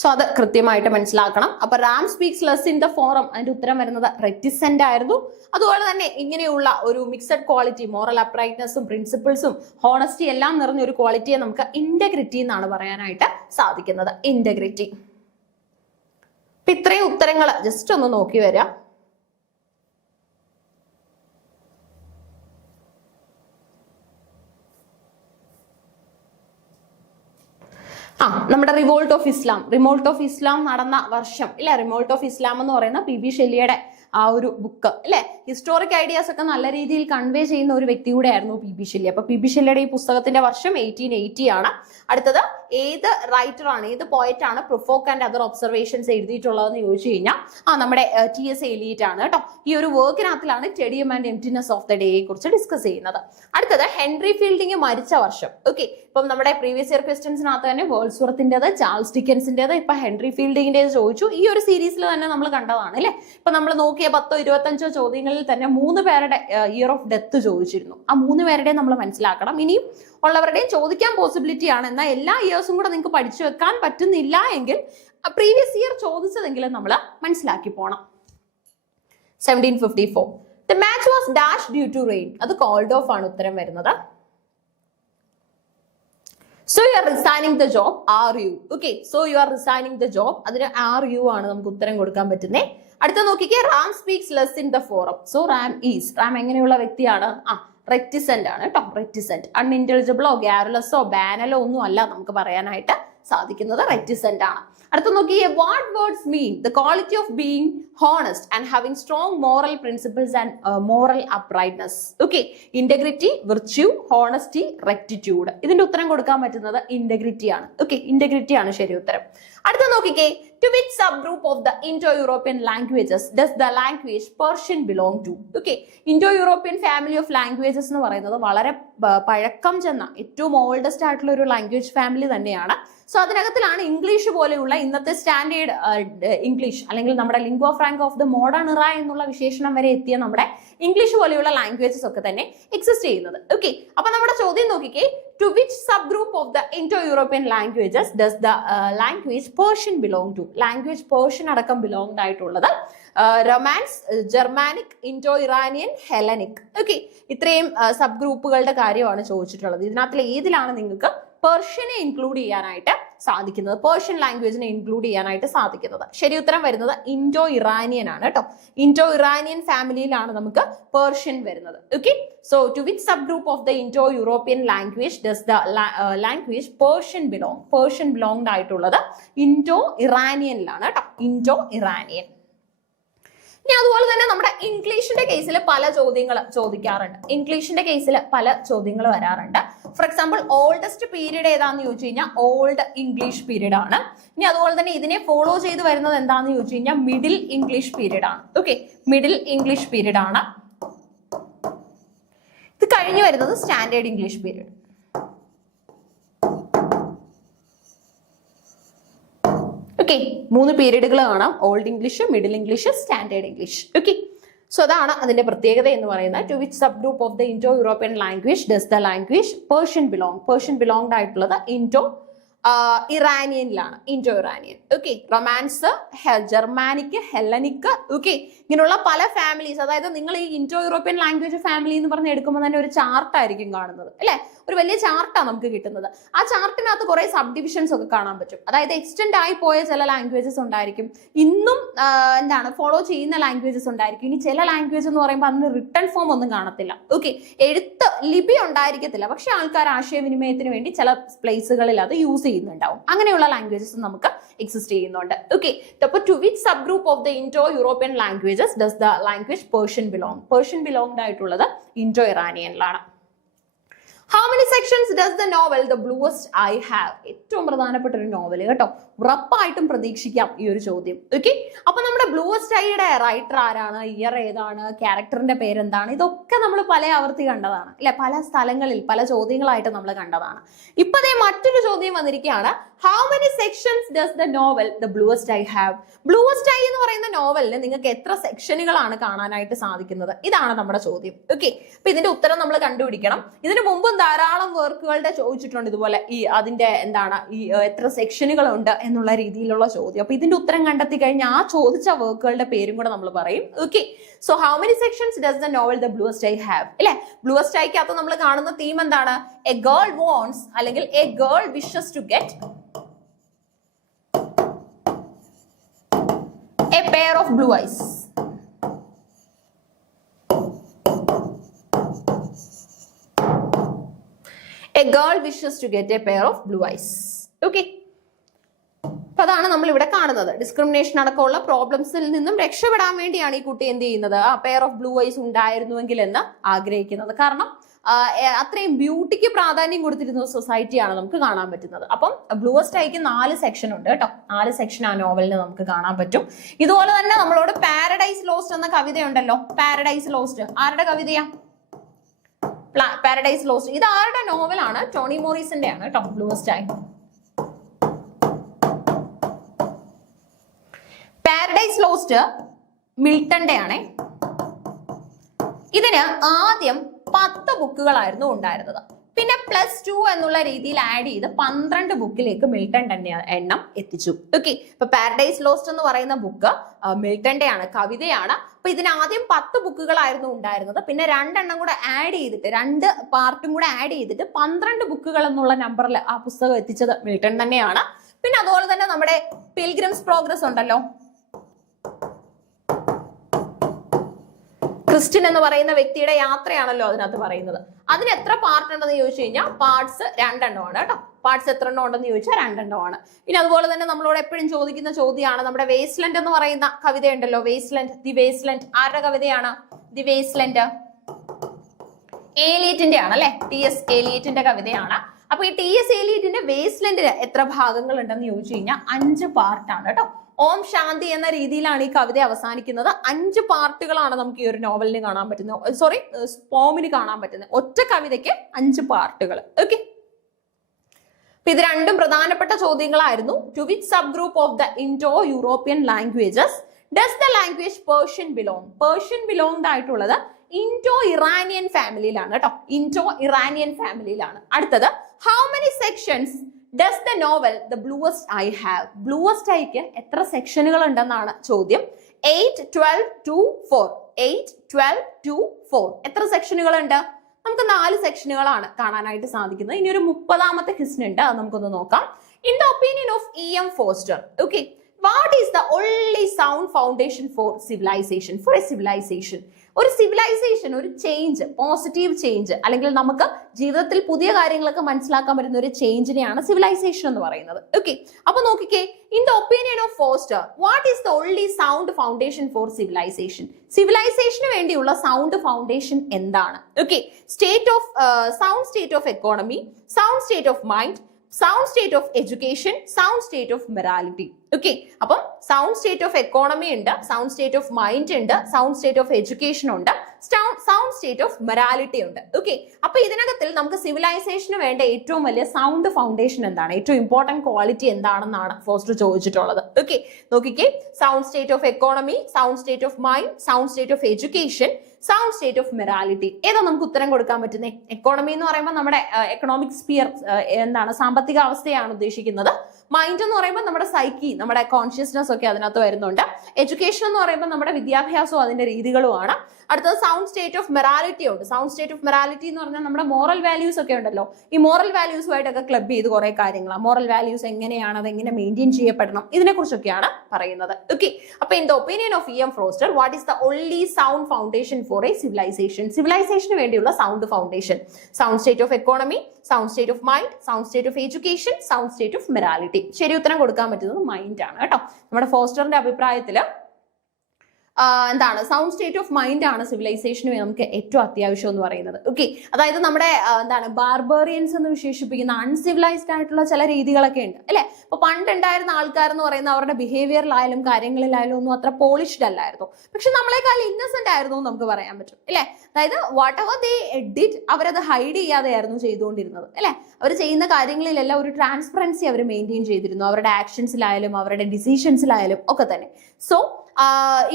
സോ അത് കൃത്യമായിട്ട് മനസ്സിലാക്കണം. അപ്പൊ Ram speaks less in the forum, അതിന്റെ ഉത്തരം വരുന്നത് റെറ്റിസെന്റ് ആയിരുന്നു. അതുപോലെ തന്നെ ഇങ്ങനെയുള്ള ഒരു മിക്സഡ് ക്വാളിറ്റി, മോറൽ അപ്രൈറ്റ്നസും പ്രിൻസിപ്പിൾസും ഹോണസ്റ്റി എല്ലാം നിറഞ്ഞ ഒരു ക്വാളിറ്റിയെ നമുക്ക് ഇന്റഗ്രിറ്റി എന്നാണ് പറയാനായിട്ട് സാധിക്കുന്നത്. ഇന്റഗ്രിറ്റി. അപ്പൊ ഇത്രയും ഉത്തരങ്ങൾ ജസ്റ്റ് ഒന്ന് നോക്കി വരാം. നമ്മുടെ റിവോൾട്ട് ഓഫ് ഇസ്ലാം നടന്ന വർഷം ഇല്ല. റിവോൾട്ട് ഓഫ് ഇസ്ലാം എന്ന് പറയുന്ന PB ഷെല്ലിയുടെ ആ ഒരു ബുക്ക് അല്ലെ, ഹിസ്റ്റോറിക് ഐഡിയാസ് ഒക്കെ നല്ല രീതിയിൽ കൺവേ ചെയ്യുന്ന ഒരു വ്യക്തി കൂടെ ആയിരുന്നു PB ഷെല്ലി. അപ്പൊ PB ഷെല്ലിയുടെ ഈ പുസ്തകത്തിന്റെ വർഷം 1880 ആണ്. അടുത്തത് ഏത് റൈറ്റർ ആണ്, ഏത് പോയറ്റ് ആണ് പ്രൊഫോക്ക് ആൻഡ് അതർ ഒബ്സർവേഷൻസ് എഴുതിയിട്ടുള്ളതെന്ന് ചോദിച്ചു കഴിഞ്ഞാൽ നമ്മുടെ TS എലിയറ്റ് ആണ് കേട്ടോ. ഈ ഒരു വർക്കിനകത്തിലാണ് tedium and emptiness of the ഡേയെ കുറിച്ച് ഡിസ്കസ് ചെയ്യുന്നത്. അടുത്തത് ഹെൻറി ഫീൽഡിംഗ് മരിച്ച വർഷം. ഓക്കെ, ഇപ്പം നമ്മുടെ പ്രീവിയസ് ഇയർ ക്വസ്റ്റ്യൻസിനകത്ത് തന്നെ വേൾഡ്സ്വർത്തിൻ്റെത്, ചാൾസ് ഡിക്കൻസിൻ്റെത്, ഇപ്പൊ ഹെൻറി ഫീൽഡിങ്ങിൻ്റെത് ചോദിച്ചു. ഈ ഒരു സീരീസിൽ തന്നെ നമ്മൾ കണ്ടതാണ് അല്ലെ. ഇപ്പൊ നമ്മൾ നോക്കിയ 10-25 ചോദ്യങ്ങളിൽ തന്നെ 3 പേരുടെ ഇയർ ഓഫ് ഡെത്ത് ചോദിച്ചിരുന്നു. ആ 3 പേരുടെയും നമ്മൾ മനസ്സിലാക്കണം. ഇനിയും ഉള്ളവരുടെയും ചോദിക്കാൻ പോസിബിലിറ്റി ആണ്. എന്നാൽ എല്ലാ ഇയേഴ്സും കൂടെ നിങ്ങൾക്ക് പഠിച്ചു വെക്കാൻ പറ്റുന്നില്ല എങ്കിൽ പ്രീവിയസ് ഇയർ ചോദിച്ചതെങ്കിലും നമ്മൾ മനസ്സിലാക്കി പോണം. 1754 The match was dashed due to rain. അത് കോൾഡ് ഓഫ് ആണ് ഉത്തരം വരുന്നത്. So you are resigning the job, are you? Okay, so you are resigning the job. അതിന് are you ആണ് നമുക്ക് ഉത്തരം കൊടുക്കാൻ പറ്റുന്നേ. അടുത്ത നോക്കിക്കേ. Ram speaks less in the forum, so Ram is. Ram എങ്ങനെയുള്ള വ്യക്തിയാണ്? റെറ്റിസെന്റ് ആണ് കേട്ടോ. റെറ്റിസെന്റ്. അൺഇന്റലിജിബിളോ ഗാരുലസോ ബാനലോ ഒന്നും അല്ല നമുക്ക് പറയാനായിട്ട് സാധിക്കുന്നത്. റെറ്റിസെന്റ് ആണ്. അടുത്ത നോക്കിയേ, what words mean the quality of being honest and having strong moral principles and moral uprightness. Okay, integrity, virtue, honesty, rectitude. ഇതിന്റെ ഉത്തരം കൊടുക്കാൻ പറ്റുന്നത് ഇന്റഗ്രിറ്റി ആണ്. ഓക്കെ, ഇന്റഗ്രിറ്റി ആണ് ശരി ഉത്തരം. അടുത്ത നോക്കിക്കേ, to which subgroup of the Indo-European languages does the language Persian belong to? Okay, Indo-European family of languages എന്ന് പറയുന്നത് വളരെ പഴക്കം ചെന്ന ഏറ്റവും ഓൾഡസ്റ്റ് ആയിട്ടുള്ള ഒരു ലാംഗ്വേജ് ഫാമിലി തന്നെയാണ്. സോ അതിനകത്തിലാണ് ഇംഗ്ലീഷ് പോലെയുള്ള ഇന്നത്തെ സ്റ്റാൻഡേർഡ് ഇംഗ്ലീഷ് അല്ലെങ്കിൽ നമ്മുടെ ലിംഗ്വ ഫ്രാങ്ക ഓഫ് ദ മോഡേൺ ഇറ എന്നുള്ള വിശേഷണം വരെ എത്തിയ നമ്മുടെ ഇംഗ്ലീഷ് പോലെയുള്ള ലാംഗ്വേജസ് ഒക്കെ തന്നെ എക്സിസ്റ്റ് ചെയ്യുന്നത്. ഓക്കെ, അപ്പൊ നമ്മുടെ ചോദ്യം നോക്കിക്കേ, to which subgroup of the Indo-European languages does the language Persian belong to? Language Persian അടക്കം belonged ആയിട്ടുള്ളത് romance, Germanic, Indo Iranian, Hellenic. Okay, ഇത്രയും സബ് ഗ്രൂപ്പുകളുടെ കാര്യമാണ് ചോദിച്ചിട്ടുള്ളത്. ഇതിനകത്തിൽ ഏതിലാണ് നിങ്ങൾക്ക് പേർഷ്യനെ ഇൻക്ലൂഡ് ചെയ്യാനായിട്ട് സാധിക്കുന്നത്, പേർഷ്യൻ ലാംഗ്വേജിനെ ഇൻക്ലൂഡ് ചെയ്യാനായിട്ട് സാധിക്കുന്നത്? ശരി ഉത്തരം വരുന്നത് ഇൻഡോ ഇറാനിയൻ ആണ് കേട്ടോ. ഇൻഡോ ഇറാനിയൻ ഫാമിലിയിലാണ് നമുക്ക് പേർഷ്യൻ വരുന്നത്. Okay, so to which sub group of the Indo European language does the language Persian belong? Persian belonged ആയിട്ടുള്ളത് ഇൻഡോ ഇറാനിയനിലാണ് കേട്ടോ, ഇൻഡോ ഇറാനിയൻ. ഇനി അതുപോലെ തന്നെ നമ്മുടെ ഇംഗ്ലീഷിന്റെ കേസിൽ പല ചോദ്യങ്ങൾ ചോദിക്കാറുണ്ട്. ഇംഗ്ലീഷിന്റെ കേസിൽ പല ചോദ്യങ്ങൾ വരാറുണ്ട്. ഫോർ എക്സാമ്പിൾ, ഓൾഡസ്റ്റ് പീരീഡ് ഏതാന്ന് ചോദിച്ചു കഴിഞ്ഞാൽ ഓൾഡ് ഇംഗ്ലീഷ് പീരീഡ് ആണ്. ഇനി അതുപോലെ തന്നെ ഇതിനെ ഫോളോ ചെയ്ത് വരുന്നത് എന്താന്ന് ചോദിച്ചു കഴിഞ്ഞാൽ മിഡിൽ ഇംഗ്ലീഷ് പീരീഡ് ആണ്. ഓക്കെ, മിഡിൽ ഇംഗ്ലീഷ് പീരീഡ് ആണ്. ഇത് കഴിഞ്ഞു വരുന്നത് സ്റ്റാൻഡേർഡ് ഇംഗ്ലീഷ് പീരീഡ്. ഓക്കെ, 3 പീരീഡുകൾ കാണാം: old English, middle English, standard English. Okay, so അതാണ് അതിന്റെ പ്രത്യേകത എന്ന് പറയുന്നത്. To which sub group of the Indo European language does the language Persian belong? Persian belonged ആയിട്ടുള്ളത് ഇൻഡോ ഇറാനിയനിലാണ്, Indo Iranian. Okay, Romance, Germanic, Hellenic. Okay, ഇങ്ങനെയുള്ള പല families, അതായത് നിങ്ങൾ ഈ ഇൻഡോ യൂറോപ്യൻ ലാംഗ്വേജ് ഫാമിലി എന്ന് പറഞ്ഞ് എടുക്കുമ്പോൾ തന്നെ ഒരു ചാർട്ട് ആയിരിക്കും കാണുന്നത് അല്ലെ? ഒരു വലിയ ചാർട്ടാണ് നമുക്ക് കിട്ടുന്നത്. ആ ചാർട്ടിനകത്ത് കുറെ സബ് ഡിവിഷൻസ് ഒക്കെ കാണാൻ പറ്റും. അതായത് എക്സ്റ്റെൻഡ് ആയി പോയ ചില ലാംഗ്വേജസ് ഉണ്ടായിരിക്കും, ഇന്നും എന്താണ് ഫോളോ ചെയ്യുന്ന ലാംഗ്വേജസ് ഉണ്ടായിരിക്കും. ഇനി ചില ലാംഗ്വേജ് എന്ന് പറയുമ്പോൾ അതിന് റിട്ടേൺ ഫോം ഒന്നും കാണത്തില്ല. ഓക്കെ, എഴുത്ത് ലിപി ഉണ്ടായിരിക്കത്തില്ല, പക്ഷെ ആൾക്കാർ ആശയവിനിമയത്തിന് വേണ്ടി ചില പ്ലേസുകളിൽ അത് യൂസ് ചെയ്യുന്നുണ്ടാവും. അങ്ങനെയുള്ള ലാംഗ്വേജസ് നമുക്ക് എക്സിസ്റ്റ് ചെയ്യുന്നുണ്ട്. ഓക്കെ, അപ്പോൾ to which sub group of the Indo European languages does the language Persian belong? Persian belonged ആയിട്ടുള്ളത് ഇൻഡോ ഇറാനിയനിലാണ്. How many sections does the novel The Bluest Eye have? ഏറ്റവും പ്രധാനപ്പെട്ട ഒരു നോവൽ കേട്ടോ, ഉറപ്പായിട്ടും പ്രതീക്ഷിക്കാം ഈ ഒരു ചോദ്യം. ഓക്കെ, അപ്പൊ നമ്മുടെ ബ്ലൂവസ്റ്റ് ഐയുടെ റൈറ്റർ ആരാണ്, ഇയർ ഏതാണ്, ക്യാരക്ടറിന്റെ പേരെന്താണ്, ഇതൊക്കെ നമ്മൾ പല ആവർത്തി കണ്ടതാണ് അല്ലെ? പല സ്ഥലങ്ങളിൽ പല ചോദ്യങ്ങളായിട്ട് നമ്മൾ കണ്ടതാണ്. ഇപ്പതേ മറ്റൊരു ചോദ്യം വന്നിരിക്കുകയാണ്. How many sections does the novel The Bluest Eye have? Bluest eye എന്ന് പറയുന്ന നോവലിന് നിങ്ങൾക്ക് എത്ര സെക്ഷനുകളാണ് കാണാനായിട്ട് സാധിക്കുന്നത്? ഇതാണ് നമ്മുടെ ചോദ്യം. ഓക്കെ, അപ്പൊ ഇതിന്റെ ഉത്തരം നമ്മൾ കണ്ടുപിടിക്കണം. ഇതിനു മുമ്പും ധാരാളം വർക്കുകളുടെ ചോദിച്ചിട്ടുണ്ട് ഇതുപോലെ, ഈ അതിന്റെ എന്താണ് ഈ എത്ര സെക്ഷനുകൾ ഉണ്ട് എന്നുള്ള രീതിയിലുള്ള ചോദ്യം. അപ്പൊ ഇതിന്റെ ഉത്തരം കണ്ടെത്തി കഴിഞ്ഞാൽ ആ ചോദിച്ച വർക്കുകളുടെ പേരും കൂടെ നമ്മൾ പറയും. Okay, so how many sections does the novel the bluest eye have? അല്ലെ, ബ്ലൂവസ്റ്റ് ഐക്കകത്ത് നമ്മൾ കാണുന്ന തീം എന്താണ്? എ ഗേൾ വോൺസ് അല്ലെങ്കിൽ a girl wishes to get a pair of blue eyes. A girl wishes to get a pair of blue eyes. Okay, അപ്പൊ അതാണ് നമ്മൾ ഇവിടെ കാണുന്നത്. ഡിസ്ക്രിമിനേഷൻ അടക്കമുള്ള പ്രോബ്ലംസിൽ നിന്നും രക്ഷപ്പെടാൻ വേണ്ടിയാണ് ഈ കുട്ടി എന്ത് ചെയ്യുന്നത്? ആ പെയർ ഓഫ് ബ്ലൂ ഐസ് ഉണ്ടായിരുന്നുവെങ്കിൽ എന്ന് ആഗ്രഹിക്കുന്നത്. കാരണം അത്രയും ബ്യൂട്ടിക്ക് പ്രാധാന്യം കൊടുത്തിരുന്ന സൊസൈറ്റിയാണ് നമുക്ക് കാണാൻ പറ്റുന്നത്. അപ്പം ബ്ലൂവസ്റ്റ് ഐക്ക് 4 സെക്ഷൻ ഉണ്ട് കേട്ടോ, 4 സെക്ഷൻ ആ നോവലിന് നമുക്ക് കാണാൻ പറ്റും. ഇതുപോലെ തന്നെ നമ്മളോട് പാരഡൈസ് ലോസ്റ്റ് എന്ന കവിതയുണ്ടല്ലോ, പാരഡൈസ് ലോസ്റ്റ് ആരുടെ കവിതയാ? Paradise lost. ഇത് ആരുടെ നോവലാണ്? ടോണി മോറിസന്റെ ആണ് കേട്ടോ, ബ്ലൂവസ്റ്റ് ഐ. പാരഡൈസ് ലോസ്റ്റ് മിൽട്ടന്റെ ആണേ. ഇതിന് ആദ്യം 10 ബുക്കുകളായിരുന്നു ഉണ്ടായിരുന്നത്. പിന്നെ +2 എന്നുള്ള രീതിയിൽ ആഡ് ചെയ്ത് 12 ബുക്കിലേക്ക് മിൽട്ടൺ തന്നെ എണ്ണം എത്തിച്ചു. ഓക്കെ, ഇപ്പൊ പാരഡൈസ് ലോസ്റ്റ് എന്ന് പറയുന്ന ബുക്ക് മിൽട്ടന്റെ ആണ്, കവിതയാണ്. അപ്പൊ ഇതിന് ആദ്യം 10 ബുക്കുകളായിരുന്നു ഉണ്ടായിരുന്നത്. പിന്നെ 2 എണ്ണം കൂടെ ആഡ് ചെയ്തിട്ട്, 2 പാർട്ടും കൂടെ ആഡ് ചെയ്തിട്ട് 12 ബുക്കുകൾ എന്നുള്ള നമ്പറിൽ ആ പുസ്തകം എത്തിച്ചത് മിൽട്ടൺ തന്നെയാണ്. പിന്നെ അതുപോലെ തന്നെ നമ്മുടെ പിൽഗ്രിംസ് പ്രോഗ്രസ് ഉണ്ടല്ലോ, ക്രിസ്ത്യൻ എന്ന് പറയുന്ന വ്യക്തിയുടെ യാത്രയാണല്ലോ അതിനകത്ത് പറയുന്നത്. അതിന് എത്ര പാർട്ട് ഉണ്ടെന്ന് ചോദിച്ചു കഴിഞ്ഞാൽ പാർട്സ് 2 എണ്ണമാണ് കേട്ടോ. പാർട്സ് എത്ര എണ്ണം ഉണ്ടെന്ന് ചോദിച്ചാൽ 2 എണ്ണമാണ്. ഇനി അതുപോലെ തന്നെ നമ്മളോട് എപ്പോഴും ചോദിക്കുന്ന ചോദ്യമാണ് നമ്മുടെ വേസ്റ്റ്ലൻഡ് എന്ന് പറയുന്ന കവിത ഉണ്ടല്ലോ, വേസ്റ്റ്ലൻഡ്, ദി വേസ്റ്റ്ലൻഡ് ആരുടെ കവിതയാണ്? ദി വേസ്റ്റ്ലൻഡ് ഏലിയറ്റിന്റെ ആണ് അല്ലെ, TS ഏലിയറ്റിന്റെ കവിതയാണ്. അപ്പൊ ഈ TS ഏലിയറ്റിന്റെ വേസ്റ്റ്ലൻഡിന് എത്ര ഭാഗങ്ങൾ ഉണ്ടെന്ന് ചോദിച്ചു കഴിഞ്ഞാൽ 5 പാർട്ടാണ് കേട്ടോ. ഓം ശാന്തി എന്ന രീതിയിലാണ് ഈ കവിത അവസാനിക്കുന്നത്. 5 പാർട്ടുകളാണ് നമുക്ക് ഈ ഒരു നോവലിന് കാണാൻ പറ്റുന്നത്, സോറി പോമിന് കാണാൻ പറ്റുന്നത്. ഒറ്റ കവിതയ്ക്ക് 5 പാർട്ടുകൾ. ഓക്കെ, ഇത് രണ്ടും പ്രധാനപ്പെട്ട ചോദ്യങ്ങളായിരുന്നു. To which sub group of the Indo European languages does the language Persian belong? Persian belonged ആയിട്ടുള്ളത് ഇൻഡോ ഇറാനിയൻ ഫാമിലിയിലാണ് കേട്ടോ, ഇൻഡോ ഇറാനിയൻ ഫാമിലിയിലാണ്. അടുത്തത് how many sections does the novel the bluest eye have? Bluest ഐക്ക് എത്ര സെക്ഷനുകൾ ഉണ്ടെന്നാണ് ചോദ്യം. 8, 12, 2, 4. 8, 12, 2, 4. എത്ര സെക്ഷനുകൾ ഉണ്ട്? നമുക്ക് 4 സെക്ഷനുകളാണ് കാണാനായിട്ട് സാധിക്കുന്നത്. ഇനി ഒരു 30ാമത്തെ ക്വസ്റ്റ്യൻ ഉണ്ട്, അത് നമുക്കൊന്ന് നോക്കാം. In the opinion of E.M. Forster, okay, what is the only sound foundation for civilisation? For a civilisation, ഒരു സിവിലൈസേഷൻ, ഒരു ചേഞ്ച്, പോസിറ്റീവ് ചേഞ്ച്, അല്ലെങ്കിൽ നമുക്ക് ജീവിതത്തിൽ പുതിയ കാര്യങ്ങളൊക്കെ മനസ്സിലാക്കാൻ പറ്റുന്ന ഒരു ചേഞ്ചിനെയാണ് സിവിലൈസേഷൻ എന്ന് പറയുന്നത്. ഓക്കെ, അപ്പൊ നോക്കിക്കേ, in the opinion of Forster what is the only sound foundation for civilisation? സിവിലൈസേഷന് വേണ്ടിയുള്ള സൗണ്ട് ഫൗണ്ടേഷൻ എന്താണ്? Okay, state of sound state of economy, sound state of mind, sound state of education, sound state of morality. Okay, അപ്പം sound state of economy ഉണ്ട്, sound state of mind ഉണ്ട്, sound state of education ഉണ്ട്, sound state of morality ഉണ്ട്. Okay, അപ്പൊ ഇതിനകത്തിൽ നമുക്ക് സിവിലൈസേഷന് വേണ്ട ഏറ്റവും വലിയ സൗണ്ട് ഫൗണ്ടേഷൻ എന്താണ്, ഏറ്റവും ഇമ്പോർട്ടന്റ് ക്വാളിറ്റി എന്താണെന്നാണ് ഫോസ്റ്റർ ചോദിച്ചിട്ടുള്ളത്. ഓക്കെ, നോക്കിക്കേ, sound state of economy, sound state of mind, sound state of education, sound state of morality. ഏതാ നമുക്ക് ഉത്തരം കൊടുക്കാൻ പറ്റുന്നത്? എക്കോണമി എന്ന് പറയുമ്പോൾ നമ്മുടെ എക്കണോമിക് സ്പിയർ എന്താണ്, സാമ്പത്തിക അവസ്ഥയാണ് ഉദ്ദേശിക്കുന്നത്. മൈൻഡ് എന്ന് പറയുമ്പോൾ നമ്മുടെ സൈക്കി, നമ്മുടെ കോൺഷ്യസ്നെസ് ഒക്കെ അതിനകത്ത് വരുന്നുണ്ട്. എഡ്യൂക്കേഷൻ എന്ന് പറയുമ്പോൾ നമ്മുടെ വിദ്യാഭ്യാസവും അതിന്റെ രീതികളുമാണ്. അടുത്തത് സൗണ്ട് സ്റ്റേറ്റ് ഓഫ് മൊറാലിറ്റി ഉണ്ട്. സൗണ്ട് സ്റ്റേറ്റ് ഓഫ് മൊറാലിറ്റി എന്ന് പറഞ്ഞാൽ നമ്മുടെ മോറൽ വാല്യൂസ് ഒക്കെ ഉണ്ടല്ലോ, ഈ മോറൽ വാല്യൂസുമായിട്ടൊക്കെ ക്ലബ് ചെയ്ത് കുറെ കാര്യങ്ങളാണ്. മോറൽ വാല്യൂസ് എങ്ങനെയാണ്, അത് എങ്ങനെ മെയിൻറ്റെയിൻ ചെയ്യപ്പെടണം, ഇതിനെ കുറിച്ചൊക്കെയാണ് പറയുന്നത്. ഓക്കെ, അപ്പൊ in the opinion of E.M. Forster what is the only sound foundation for a civilisation? സിവിലൈസേഷന് വേണ്ടിയുള്ള sound foundation, sound state of economy, sound state of mind, sound state of education, sound state of morality. ശരി ഉത്തരം കൊടുക്കാൻ പറ്റുന്നത് mind ആണ് കേട്ടോ. നമ്മുടെ ഫോസ്റ്ററിന്റെ അഭിപ്രായത്തില് എന്താണ്, സൗണ്ട് സ്റ്റേറ്റ് ഓഫ് മൈൻഡ് ആണ് സിവിലൈസേഷന് നമുക്ക് ഏറ്റവും അത്യാവശ്യം എന്ന് പറയുന്നത്. ഓക്കെ, അതായത് നമ്മുടെ എന്താണ് ബാർബേറിയൻസ് എന്ന് വിശേഷിപ്പിക്കുന്ന അൺസിവിലൈസ്ഡ് ആയിട്ടുള്ള ചില രീതികളൊക്കെ ഉണ്ട് അല്ലെ. ഇപ്പൊ പണ്ടുണ്ടായിരുന്ന ആൾക്കാരെന്ന് പറയുന്ന അവരുടെ ബിഹേവിയറിലായാലും കാര്യങ്ങളിലായാലും ഒന്നും അത്ര പോളിഷ്ഡ് അല്ലായിരുന്നു, പക്ഷെ നമ്മളെക്കാൾ ഇന്നസെന്റ് ആയിരുന്നു എന്ന് നമുക്ക് പറയാൻ പറ്റും അല്ലെ. അതായത് വാട്ട് എവർ ദേ ഡിഡ്, അവരത് ഹൈഡ് ചെയ്യാതെയായിരുന്നു ചെയ്തുകൊണ്ടിരുന്നത് അല്ലെ. അവർ ചെയ്യുന്ന കാര്യങ്ങളിലെല്ലാം ഒരു ട്രാൻസ്പെറൻസി അവർ മെയിൻറ്റെയിൻ ചെയ്തിരുന്നു, അവരുടെ ആക്ഷൻസിലായാലും അവരുടെ ഡിസിഷൻസിലായാലും ഒക്കെ തന്നെ. സോ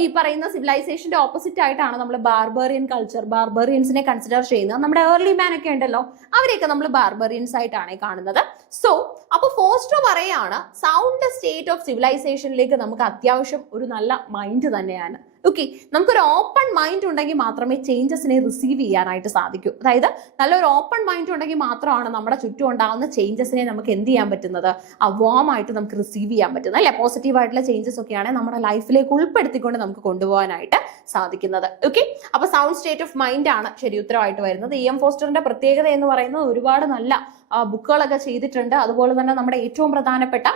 ഈ പറയുന്ന സിവിലൈസേഷന്റെ ഓപ്പോസിറ്റ് ആയിട്ടാണ് നമ്മൾ ബാർബേറിയൻ കൾച്ചർ, ബാർബേറിയൻസിനെ കൺസിഡർ ചെയ്യുന്നത്. നമ്മുടെ ഏർലി മാൻ ഒക്കെ ഉണ്ടല്ലോ, അവരെയൊക്കെ നമ്മൾ ബാർബേറിയൻസ് ആയിട്ടാണ് കാണുന്നത്. സോ അപ്പൊ ഫോസ്റ്റർ പറയാണ് സൗണ്ട് സ്റ്റേറ്റ് ഓഫ് സിവിലൈസേഷനിലേക്ക് നമുക്ക് അത്യാവശ്യം ഒരു നല്ല മൈൻഡ് തന്നെയാണ്. ഓക്കെ, നമുക്കൊരു ഓപ്പൺ മൈൻഡ് ഉണ്ടെങ്കിൽ മാത്രമേ ചേഞ്ചസിനെ റിസീവ് ചെയ്യാനായിട്ട് സാധിക്കൂ. അതായത് നല്ലൊരു ഓപ്പൺ മൈൻഡ് ഉണ്ടെങ്കിൽ മാത്രമാണ് നമ്മുടെ ചുറ്റും ഉണ്ടാകുന്ന ചേഞ്ചസിനെ നമുക്ക് എന്ത് ചെയ്യാൻ പറ്റുന്നത്, വാം ആയിട്ട് നമുക്ക് റിസീവ് ചെയ്യാൻ പറ്റുന്നത് അല്ലെ. പോസിറ്റീവ് ആയിട്ടുള്ള ചേഞ്ചസ് ഒക്കെയാണ് നമ്മുടെ ലൈഫിലേക്ക് ഉൾപ്പെടുത്തിക്കൊണ്ട് നമുക്ക് കൊണ്ടുപോകാനായിട്ട് സാധിക്കുന്നത്. ഓക്കെ, അപ്പൊ സൗണ്ട് സ്റ്റേറ്റ് ഓഫ് മൈൻഡ് ആണ് ശരി ഉത്തരവായിട്ട് വരുന്നത്. E.M. ഫോസ്റ്ററിന്റെ പ്രത്യേകത എന്ന് പറയുന്നത് ഒരുപാട് നല്ല ബുക്കുകളൊക്കെ ചെയ്തിട്ടുണ്ട്. അതുപോലെ തന്നെ നമ്മുടെ ഏറ്റവും പ്രധാനപ്പെട്ട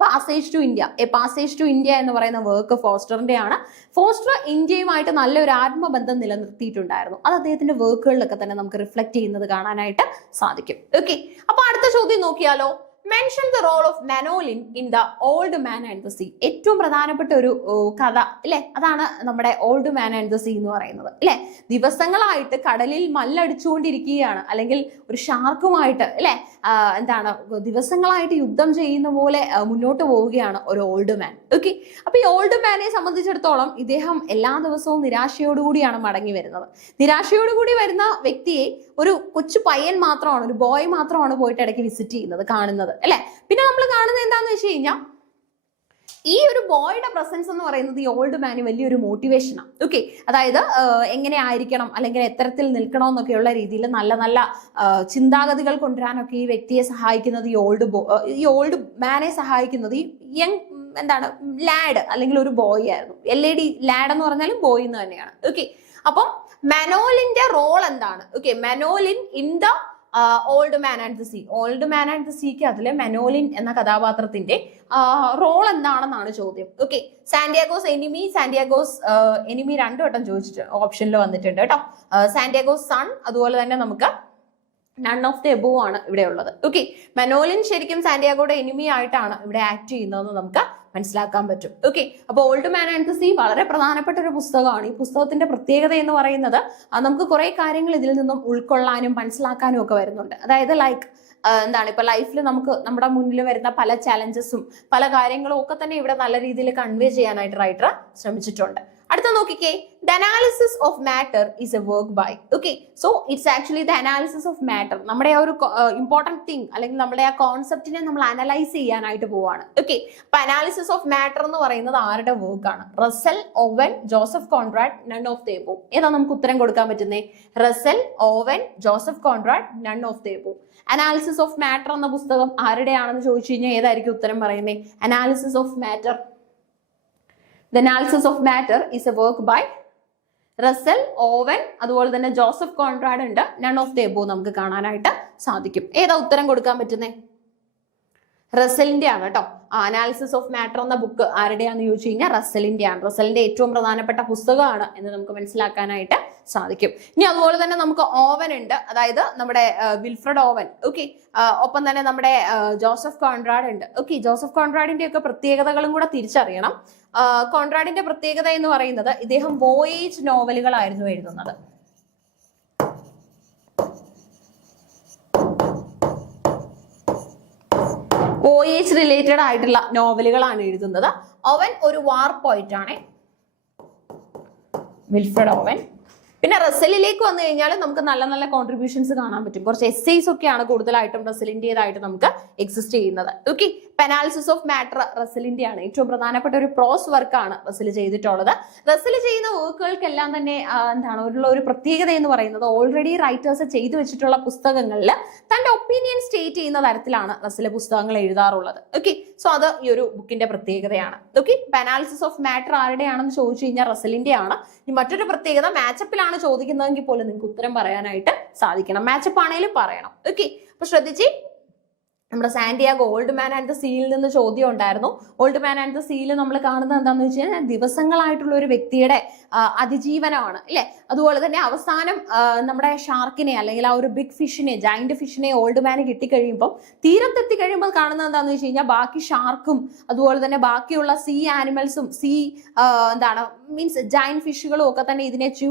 passage to India, a passage to India എന്ന് പറയുന്ന വർക്ക് ഫോസ്റ്ററിന്റെ ആണ്. ഫോസ്റ്റർ ഇന്ത്യയുമായിട്ട് നല്ലൊരു ആത്മബന്ധം നിലനിർത്തിയിട്ടുണ്ടായിരുന്നു. അത് അദ്ദേഹത്തിന്റെ വർക്കുകളിലൊക്കെ തന്നെ നമുക്ക് റിഫ്ലക്ട് ചെയ്യുന്നത് കാണാനായിട്ട് സാധിക്കും. ഓക്കെ, അപ്പൊ അടുത്ത ചോദ്യം നോക്കിയാലോ. Mention the role of Manolin in the old man and the sea. ഏറ്റവും പ്രധാനപ്പെട്ട ഒരു കഥ അല്ലെ, അതാണ് നമ്മുടെ old man and the sea എന്ന് പറയുന്നത് അല്ലെ. ദിവസങ്ങളായിട്ട് കടലിൽ മല്ലടിച്ചുകൊണ്ടിരിക്കുകയാണ്, അല്ലെങ്കിൽ ഒരു ഷാർക്കുമായിട്ട് അല്ലെ എന്താണ് ദിവസങ്ങളായിട്ട് യുദ്ധം ചെയ്യുന്ന പോലെ മുന്നോട്ട് പോവുകയാണ് ഒരു ഓൾഡ് മാൻ. ഓക്കെ, അപ്പൊ ഈ ഓൾഡ് മാനെ സംബന്ധിച്ചിടത്തോളം ഇദ്ദേഹം എല്ലാ ദിവസവും നിരാശയോടുകൂടിയാണ് മടങ്ങി വരുന്നത്. നിരാശയോടുകൂടി വരുന്ന വ്യക്തിയെ ഒരു കൊച്ചു പയ്യൻ മാത്രമാണ്, ഒരു ബോയ് മാത്രമാണ് പോയിട്ട് ഇടയ്ക്ക് വിസിറ്റ് ചെയ്യുന്നത്, കാണുന്നത് അല്ലെ. പിന്നെ നമ്മൾ കാണുന്നത് എന്താന്ന് വെച്ച് കഴിഞ്ഞാൽ ഈ ഒരു ബോയുടെ പ്രസൻസ് എന്ന് പറയുന്നത് ഈ ഓൾഡ് മാന് വലിയൊരു മോട്ടിവേഷനാണ്. ഓക്കെ, അതായത് എങ്ങനെ ആയിരിക്കണം അല്ലെങ്കിൽ എത്തരത്തിൽ എന്നൊക്കെയുള്ള രീതിയിൽ നല്ല നല്ല ചിന്താഗതികൾ കൊണ്ടുവരാനൊക്കെ ഈ വ്യക്തിയെ സഹായിക്കുന്നത് ഈ ഓൾഡ് മാനെ സഹായിക്കുന്നത് ഈ യങ് എന്താണ് ലാഡ് അല്ലെങ്കിൽ ഒരു ബോയ് ആയിരുന്നു. LED ലാഡ് എന്ന് പറഞ്ഞാലും ബോയ് എന്ന് തന്നെയാണ്. ഓക്കെ, അപ്പം മെനോലിന്റെ റോൾ എന്താണ്? Okay, Manolin in the old man and the sea. Old man and the സീക്ക് അതിലെ മെനോലിൻ എന്ന കഥാപാത്രത്തിന്റെ റോൾ എന്താണെന്നാണ് ചോദ്യം. Okay, Santiago's enemy, Santiago's enemy രണ്ടു വട്ടം ചോദിച്ചിട്ട് ഓപ്ഷനിൽ വന്നിട്ടുണ്ട് കേട്ടോ. സാന്റിയാഗോസ് സൺ, അതുപോലെ തന്നെ നമുക്ക് നൺ ഓഫ് ദി എബോവ് ആണ് ഇവിടെ ഉള്ളത്. ഓക്കെ, മെനോലിൻ ശരിക്കും സാന്റിയാഗോയുടെ എനിമി ആയിട്ടാണ് ഇവിടെ ആക്ട് ചെയ്യുന്നതെന്ന് നമുക്ക് മനസ്സിലാക്കാൻ പറ്റും. ഓക്കെ, അപ്പോൾ old man and the see വളരെ പ്രധാനപ്പെട്ട ഒരു പുസ്തകമാണ്. ഈ പുസ്തകത്തിന്റെ പ്രത്യേകത എന്ന് പറയുന്നത് നമുക്ക് കുറെ കാര്യങ്ങൾ ഇതിൽ നിന്നും ഉൾക്കൊള്ളാനും മനസ്സിലാക്കാനും ഒക്കെ വരുന്നുണ്ട്. അതായത് ലൈക്ക് എന്താണ്, ഇപ്പൊ ലൈഫിൽ നമുക്ക് നമ്മുടെ മുന്നിൽ വരുന്ന പല ചാലഞ്ചസും പല കാര്യങ്ങളും ഒക്കെ തന്നെ ഇവിടെ നല്ല രീതിയിൽ കൺവേ ചെയ്യാനായിട്ട് റൈറ്റർ ശ്രമിച്ചിട്ടുണ്ട്. അടുത്ത നോക്കിക്കേ, the analysis of matter is a work by. Okay, so it's actually the analysis of matter. നമ്മുടെ ആ ഒരു ഇമ്പോർട്ടന്റ് തിങ് അല്ലെങ്കിൽ നമ്മുടെ ആ കോൺസെപ്റ്റിനെ നമ്മൾ അനലൈസ് ചെയ്യാനായിട്ട് പോവാണ്. ഓക്കെ, അപ്പൊ അനാലിസിസ് ഓഫ് മാറ്റർ എന്ന് പറയുന്നത് ആരുടെ വർക്കാണ്? Russell, Owen, Joseph Conrad, none of the above. ഏതാ നമുക്ക് ഉത്തരം കൊടുക്കാൻ പറ്റുന്നേ? Russell, Owen, Joseph Conrad, none of the above. Analysis of matter എന്ന പുസ്തകം ആരുടെയാണെന്ന് ചോദിച്ചു കഴിഞ്ഞാൽ ഏതായിരിക്കും ഉത്തരം പറയുന്നത്? Analysis of matter. The analysis of matter is a work by Russell, Owen, അതുപോലെ തന്നെ ജോസഫ് കോൺറാഡ് ഉണ്ട്. നൺ ഓഫ് ദി എബോവ് നമുക്ക് കാണാനായിട്ട് സാധിക്കും. ഏതാ ഉത്തരം കൊടുക്കാൻ പറ്റുന്നേ? റസലിന്റെ ആണ് കേട്ടോ. അനാലിസിസ് ഓഫ് മാറ്റർ എന്ന ബുക്ക് ആരുടെയാന്ന് ചോദിച്ചു കഴിഞ്ഞാൽ റസലിന്റെ ആണ്. റസലിന്റെ ഏറ്റവും പ്രധാനപ്പെട്ട പുസ്തകമാണ് എന്ന് നമുക്ക് മനസ്സിലാക്കാനായിട്ട് സാധിക്കും. ഇനി അതുപോലെ തന്നെ നമുക്ക് ഓവൻ ഉണ്ട്, അതായത് നമ്മുടെ വിൽഫ്രഡ് ഓവൻ. ഓക്കെ, ഒപ്പം തന്നെ നമ്മുടെ ജോസഫ് കോൺറാഡ് ഉണ്ട്. ഓക്കെ, ജോസഫ് കോൺറാഡിന്റെ ഒക്കെ പ്രത്യേകതകളും കൂടെ തിരിച്ചറിയണം. കോൺറാഡിന്റെ പ്രത്യേകത എന്ന് പറയുന്നത് ഇദ്ദേഹം വോയേജ് നോവലുകളായിരുന്നു എഴുതുന്നത്. വോയേജ് റിലേറ്റഡ് ആയിട്ടുള്ള നോവലുകളാണ് എഴുതുന്നത്. ഓവൻ ഒരു വാർ പോയിറ്റ് ആണ്, വിൽഫ്രഡ് ഓവൻ. പിന്നെ റസലിലേക്ക് വന്നു കഴിഞ്ഞാൽ നമുക്ക് നല്ല നല്ല കോൺട്രിബ്യൂഷൻസ് കാണാൻ പറ്റും. കുറച്ച് എസ്സേസ് ഒക്കെയാണ് കൂടുതലായിട്ടും റസലിന്റേതായിട്ട് നമുക്ക് എക്സിസ്റ്റ് ചെയ്യുന്നത്. ഓക്കെ, അനാലിസിസ് ഓഫ് മാറ്റർ റസലിന്റെ ആണ്. ഏറ്റവും പ്രധാനപ്പെട്ട ഒരു പ്രോസ് വർക്കാണ് റസൽ ചെയ്തിട്ടുള്ളത്. റസൽ ചെയ്യുന്ന വർക്കുകൾക്കെല്ലാം തന്നെ എന്താണ് ഉള്ള ഒരു പ്രത്യേകത എന്ന് പറയുന്നത്, ഓൾറെഡി റൈറ്റേഴ്സ് ചെയ്തു വെച്ചിട്ടുള്ള പുസ്തകങ്ങളിൽ തന്റെ ഒപ്പീനിയൻ സ്റ്റേറ്റ് ചെയ്യുന്ന തരത്തിലാണ് റസൽ പുസ്തകങ്ങൾ എഴുതാറുള്ളത്. ഓക്കെ, സോ അത് ഈ ഒരു ബുക്കിന്റെ പ്രത്യേകതയാണ്. ഓക്കെ, അനാലിസിസ് ഓഫ് മാറ്റർ ആരുടെയാണെന്ന് ചോദിച്ചു കഴിഞ്ഞാൽ റസലിന്റെ ആണ്. ഇനി മറ്റൊരു പ്രത്യേകത, മാച്ചപ്പിലാണ് ചോദിക്കുന്നതെങ്കിൽ പോലും നിങ്ങൾക്ക് ഉത്തരം പറയാനായിട്ട് സാധിക്കണം. മാച്ചപ്പ് ആണെങ്കിലും പറയണം. ഓക്കെ, അപ്പൊ ശ്രദ്ധിച്ച്, നമ്മുടെ Santiago old man and the സീയിൽ നിന്ന് ചോദ്യം ഉണ്ടായിരുന്നു. ഓൾഡ് മാൻ ആൻഡ് ദ സീയിൽ നമ്മൾ കാണുന്നത് എന്താണെന്ന് വെച്ച് കഴിഞ്ഞാൽ ദിവസങ്ങളായിട്ടുള്ള ഒരു വ്യക്തിയുടെ അതിജീവനമാണ് അല്ലെ. അതുപോലെ തന്നെ അവസാനം നമ്മുടെ ഷാർക്കിനെ അല്ലെങ്കിൽ ആ ഒരു ബിഗ് ഫിഷിനെ, ജയന്റ് ഫിഷിനെ ഓൾഡ് മാന് കിട്ടിക്കഴിയുമ്പോൾ തീരത്തെത്തി കഴിയുമ്പോൾ കാണുന്നത് എന്താണെന്ന് വെച്ച് കഴിഞ്ഞാൽ ബാക്കി ഷാർക്കും അതുപോലെ തന്നെ ബാക്കിയുള്ള സീ ആനിമൽസും മീൻസ് ജയന്റ് ഫിഷുകളും ഒക്കെ തന്നെ ഇതിനെ ച്യൂ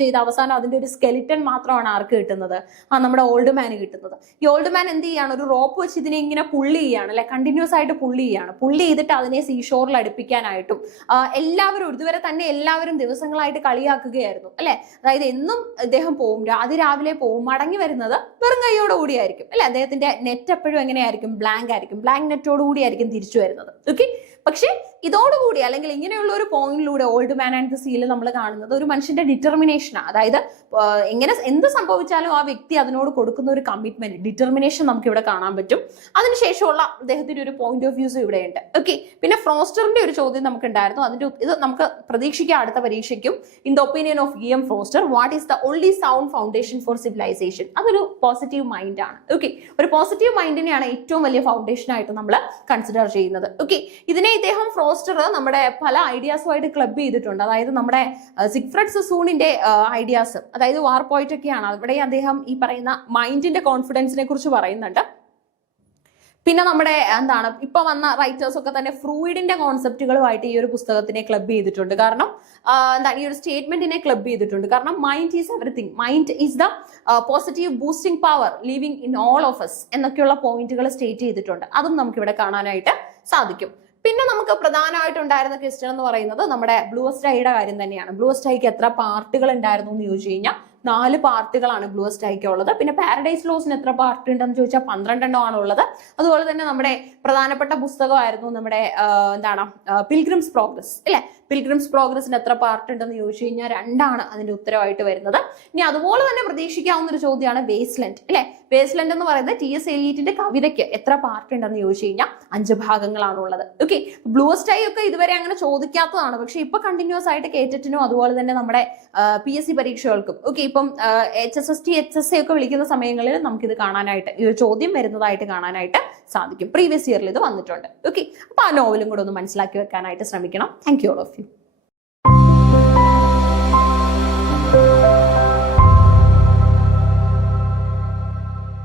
ചെയ്ത് അവസാനം അതിന്റെ ഒരു സ്കെലിറ്റൻ മാത്രമാണ് ആർക്ക് കിട്ടുന്നത്? നമ്മുടെ ഓൾഡ് മാന് കിട്ടുന്നത്. ഈ ഓൾഡ് മാൻ എന്ത് ചെയ്യാണ്? ഒരു റോപ്പ് വെച്ച് ഇതിനെ ഇങ്ങനെ പുള്ളി ചെയ്യാണ് അല്ലെ, കണ്ടിന്യൂസ് ആയിട്ട് പുള്ളി ചെയ്തിട്ട് അതിനെ സീഷോറിൽ അടുപ്പിക്കാനായിട്ടും എല്ലാവരും ഇതുവരെ തന്നെ എല്ലാവരും ദിവസങ്ങളായിട്ട് കളിയാക്കുകയായിരുന്നു അല്ലെ. അതായത് എന്നും അദ്ദേഹം പോവും, രാവിലെ പോവും, മടങ്ങി വരുന്നത് വെറും കൈയോട് കൂടിയായിരിക്കും അല്ലെ. അദ്ദേഹത്തിന്റെ നെറ്റ് എപ്പോഴും എങ്ങനെയായിരിക്കും? ബ്ലാങ്ക് ആയിരിക്കും. ബ്ലാങ്ക് നെറ്റോട് കൂടിയായിരിക്കും തിരിച്ചു വരുന്നത്. ഓക്കെ, പക്ഷെ ഇതോടുകൂടി അല്ലെങ്കിൽ ഇങ്ങനെയുള്ള ഒരു പോയിന്റിലൂടെ old man and the seal നമ്മൾ കാണുന്നത് ഒരു മനുഷ്യന്റെ ഡിറ്റർമിനേഷനാണ്. അതായത് എന്ത് സംഭവിച്ചാലും ആ വ്യക്തി അതിനോട് കൊടുക്കുന്ന ഒരു കമ്മിറ്റ്മെന്റ്, ഡിറ്റർമിനേഷൻ നമുക്ക് ഇവിടെ കാണാൻ പറ്റും. അതിനുശേഷമുള്ള അദ്ദേഹത്തിന്റെ ഒരു പോയിന്റ് ഓഫ് വ്യൂസ് ഇവിടെയുണ്ട്. ഓക്കെ, പിന്നെ ഫ്രോസ്റ്ററിന്റെ ഒരു ചോദ്യം നമുക്ക് ഉണ്ടായിരുന്നു. ഇത് നമുക്ക് പ്രതീക്ഷിക്കാം അടുത്ത പരീക്ഷയ്ക്കും. In the opinion of E.M. Forster, what is the only sound foundation for civilisation? അതൊരു പോസിറ്റീവ് മൈൻഡ് ആണ്. ഓക്കെ, ഒരു പോസിറ്റീവ് മൈൻഡിനെയാണ് ഏറ്റവും വലിയ ഫൗണ്ടേഷൻ ആയിട്ട് നമ്മൾ കൺസിഡർ ചെയ്യുന്നത്. ഓക്കെ, ഇതിനെ ഇദ്ദേഹം ഫ്രോസ്റ്റർ നമ്മുടെ പല ഐഡിയാസുമായിട്ട് ക്ലബ് ചെയ്തിട്ടുണ്ട്. അതായത് നമ്മുടെ സിഗ്ഫ്രഡ് സസൂണിന്റെ ഐഡിയാസ്, അതായത് വാർ പോയിന്റ് ഒക്കെയാണ്. അവിടെ അദ്ദേഹം ഈ പറയുന്ന മൈൻഡിന്റെ കോൺഫിഡൻസിനെ കുറിച്ച് പറയുന്നുണ്ട്. പിന്നെ നമ്മുടെ ഇപ്പൊ വന്ന റൈറ്റേഴ്സ് ഒക്കെ തന്നെ ഫ്രൂയിഡിന്റെ കോൺസെപ്റ്റുകളുമായിട്ട് ഈ ഒരു പുസ്തകത്തിനെ ക്ലബ് ചെയ്തിട്ടുണ്ട്. കാരണം ഈ ഒരു സ്റ്റേറ്റ്മെന്റിനെ ക്ലബ് ചെയ്തിട്ടുണ്ട്. കാരണം mind is everything, mind is the positive boosting power living in all of us എന്നൊക്കെയുള്ള പോയിന്റുകൾ സ്റ്റേറ്റ് ചെയ്തിട്ടുണ്ട്. അതും നമുക്ക് ഇവിടെ കാണാനായിട്ട് സാധിക്കും. പിന്നെ നമുക്ക് പ്രധാനമായിട്ടുണ്ടായിരുന്ന ക്വസ്റ്റ്യൻ എന്ന് പറയുന്നത് നമ്മുടെ ബ്ലൂ സ്റ്റൈയുടെ കാര്യം തന്നെയാണ്. ബ്ലൂ സ്റ്റൈക്ക് എത്ര പാർട്ടുകൾ ഉണ്ടായിരുന്നു എന്ന് ചോദിച്ചു കഴിഞ്ഞാൽ 4 പാർട്ടുകളാണ് ബ്ലൂ സ്റ്റൈക്ക് ഉള്ളത്. പിന്നെ പാരഡൈസ് ലോസിന് എത്ര പാർട്ട് ഉണ്ടെന്ന് ചോദിച്ചാൽ 12 എണ്ണമാണ് ഉള്ളത്. അതുപോലെ തന്നെ നമ്മുടെ പ്രധാനപ്പെട്ട പുസ്തകമായിരുന്നു നമ്മുടെ പിൽഗ്രിംസ് പ്രോഗ്രസ് അല്ലെ. പിൽഗ്രിംസ് പ്രോഗ്രസിന് എത്ര പാർട്ട് ഉണ്ടെന്ന് ചോദിച്ചു കഴിഞ്ഞാൽ 2 അതിന്റെ ഉത്തരവായിട്ട് വരുന്നത്. ഇനി അതുപോലെ തന്നെ പ്രതീക്ഷിക്കാവുന്ന ഒരു ചോദ്യമാണ് വേസ്റ്റ്ലൻഡ് അല്ലെ. വേസ്റ്റ്ലൻഡ് എന്ന് പറയുന്നത് T.S. എലിയറ്റിന്റെ കവിതയ്ക്ക് എത്ര പാർട്ട് ഉണ്ടെന്ന് ചോദിച്ചു കഴിഞ്ഞാൽ 5 ഭാഗങ്ങളാണ് ഉള്ളത്. ഓക്കെ, ബ്ലൂ സ്റ്റൈ ഒക്കെ ഇതുവരെ അങ്ങനെ ചോദിക്കാത്തതാണ്. പക്ഷെ ഇപ്പൊ കണ്ടിന്യൂസ് ആയിട്ട് കേറ്ററ്റിനും അതുപോലെ തന്നെ നമ്മുടെ PSC പരീക്ഷകൾക്കും ഓക്കെ ഇപ്പം HSST HSA ഒക്കെ വിളിക്കുന്ന സമയങ്ങളിൽ നമുക്കിത് കാണാനായിട്ട് ഈ ഒരു ചോദ്യം വരുന്നതായിട്ട് കാണാനായിട്ട് സാധിക്കും. പ്രീവിയസ് ഇയറിൽ ഇത് വന്നിട്ടുണ്ട്. ഓക്കെ, അപ്പൊ ആ നോവലും കൂടെ ഒന്ന് മനസ്സിലാക്കി വെക്കാനായിട്ട് ശ്രമിക്കണം. Thank you all of U.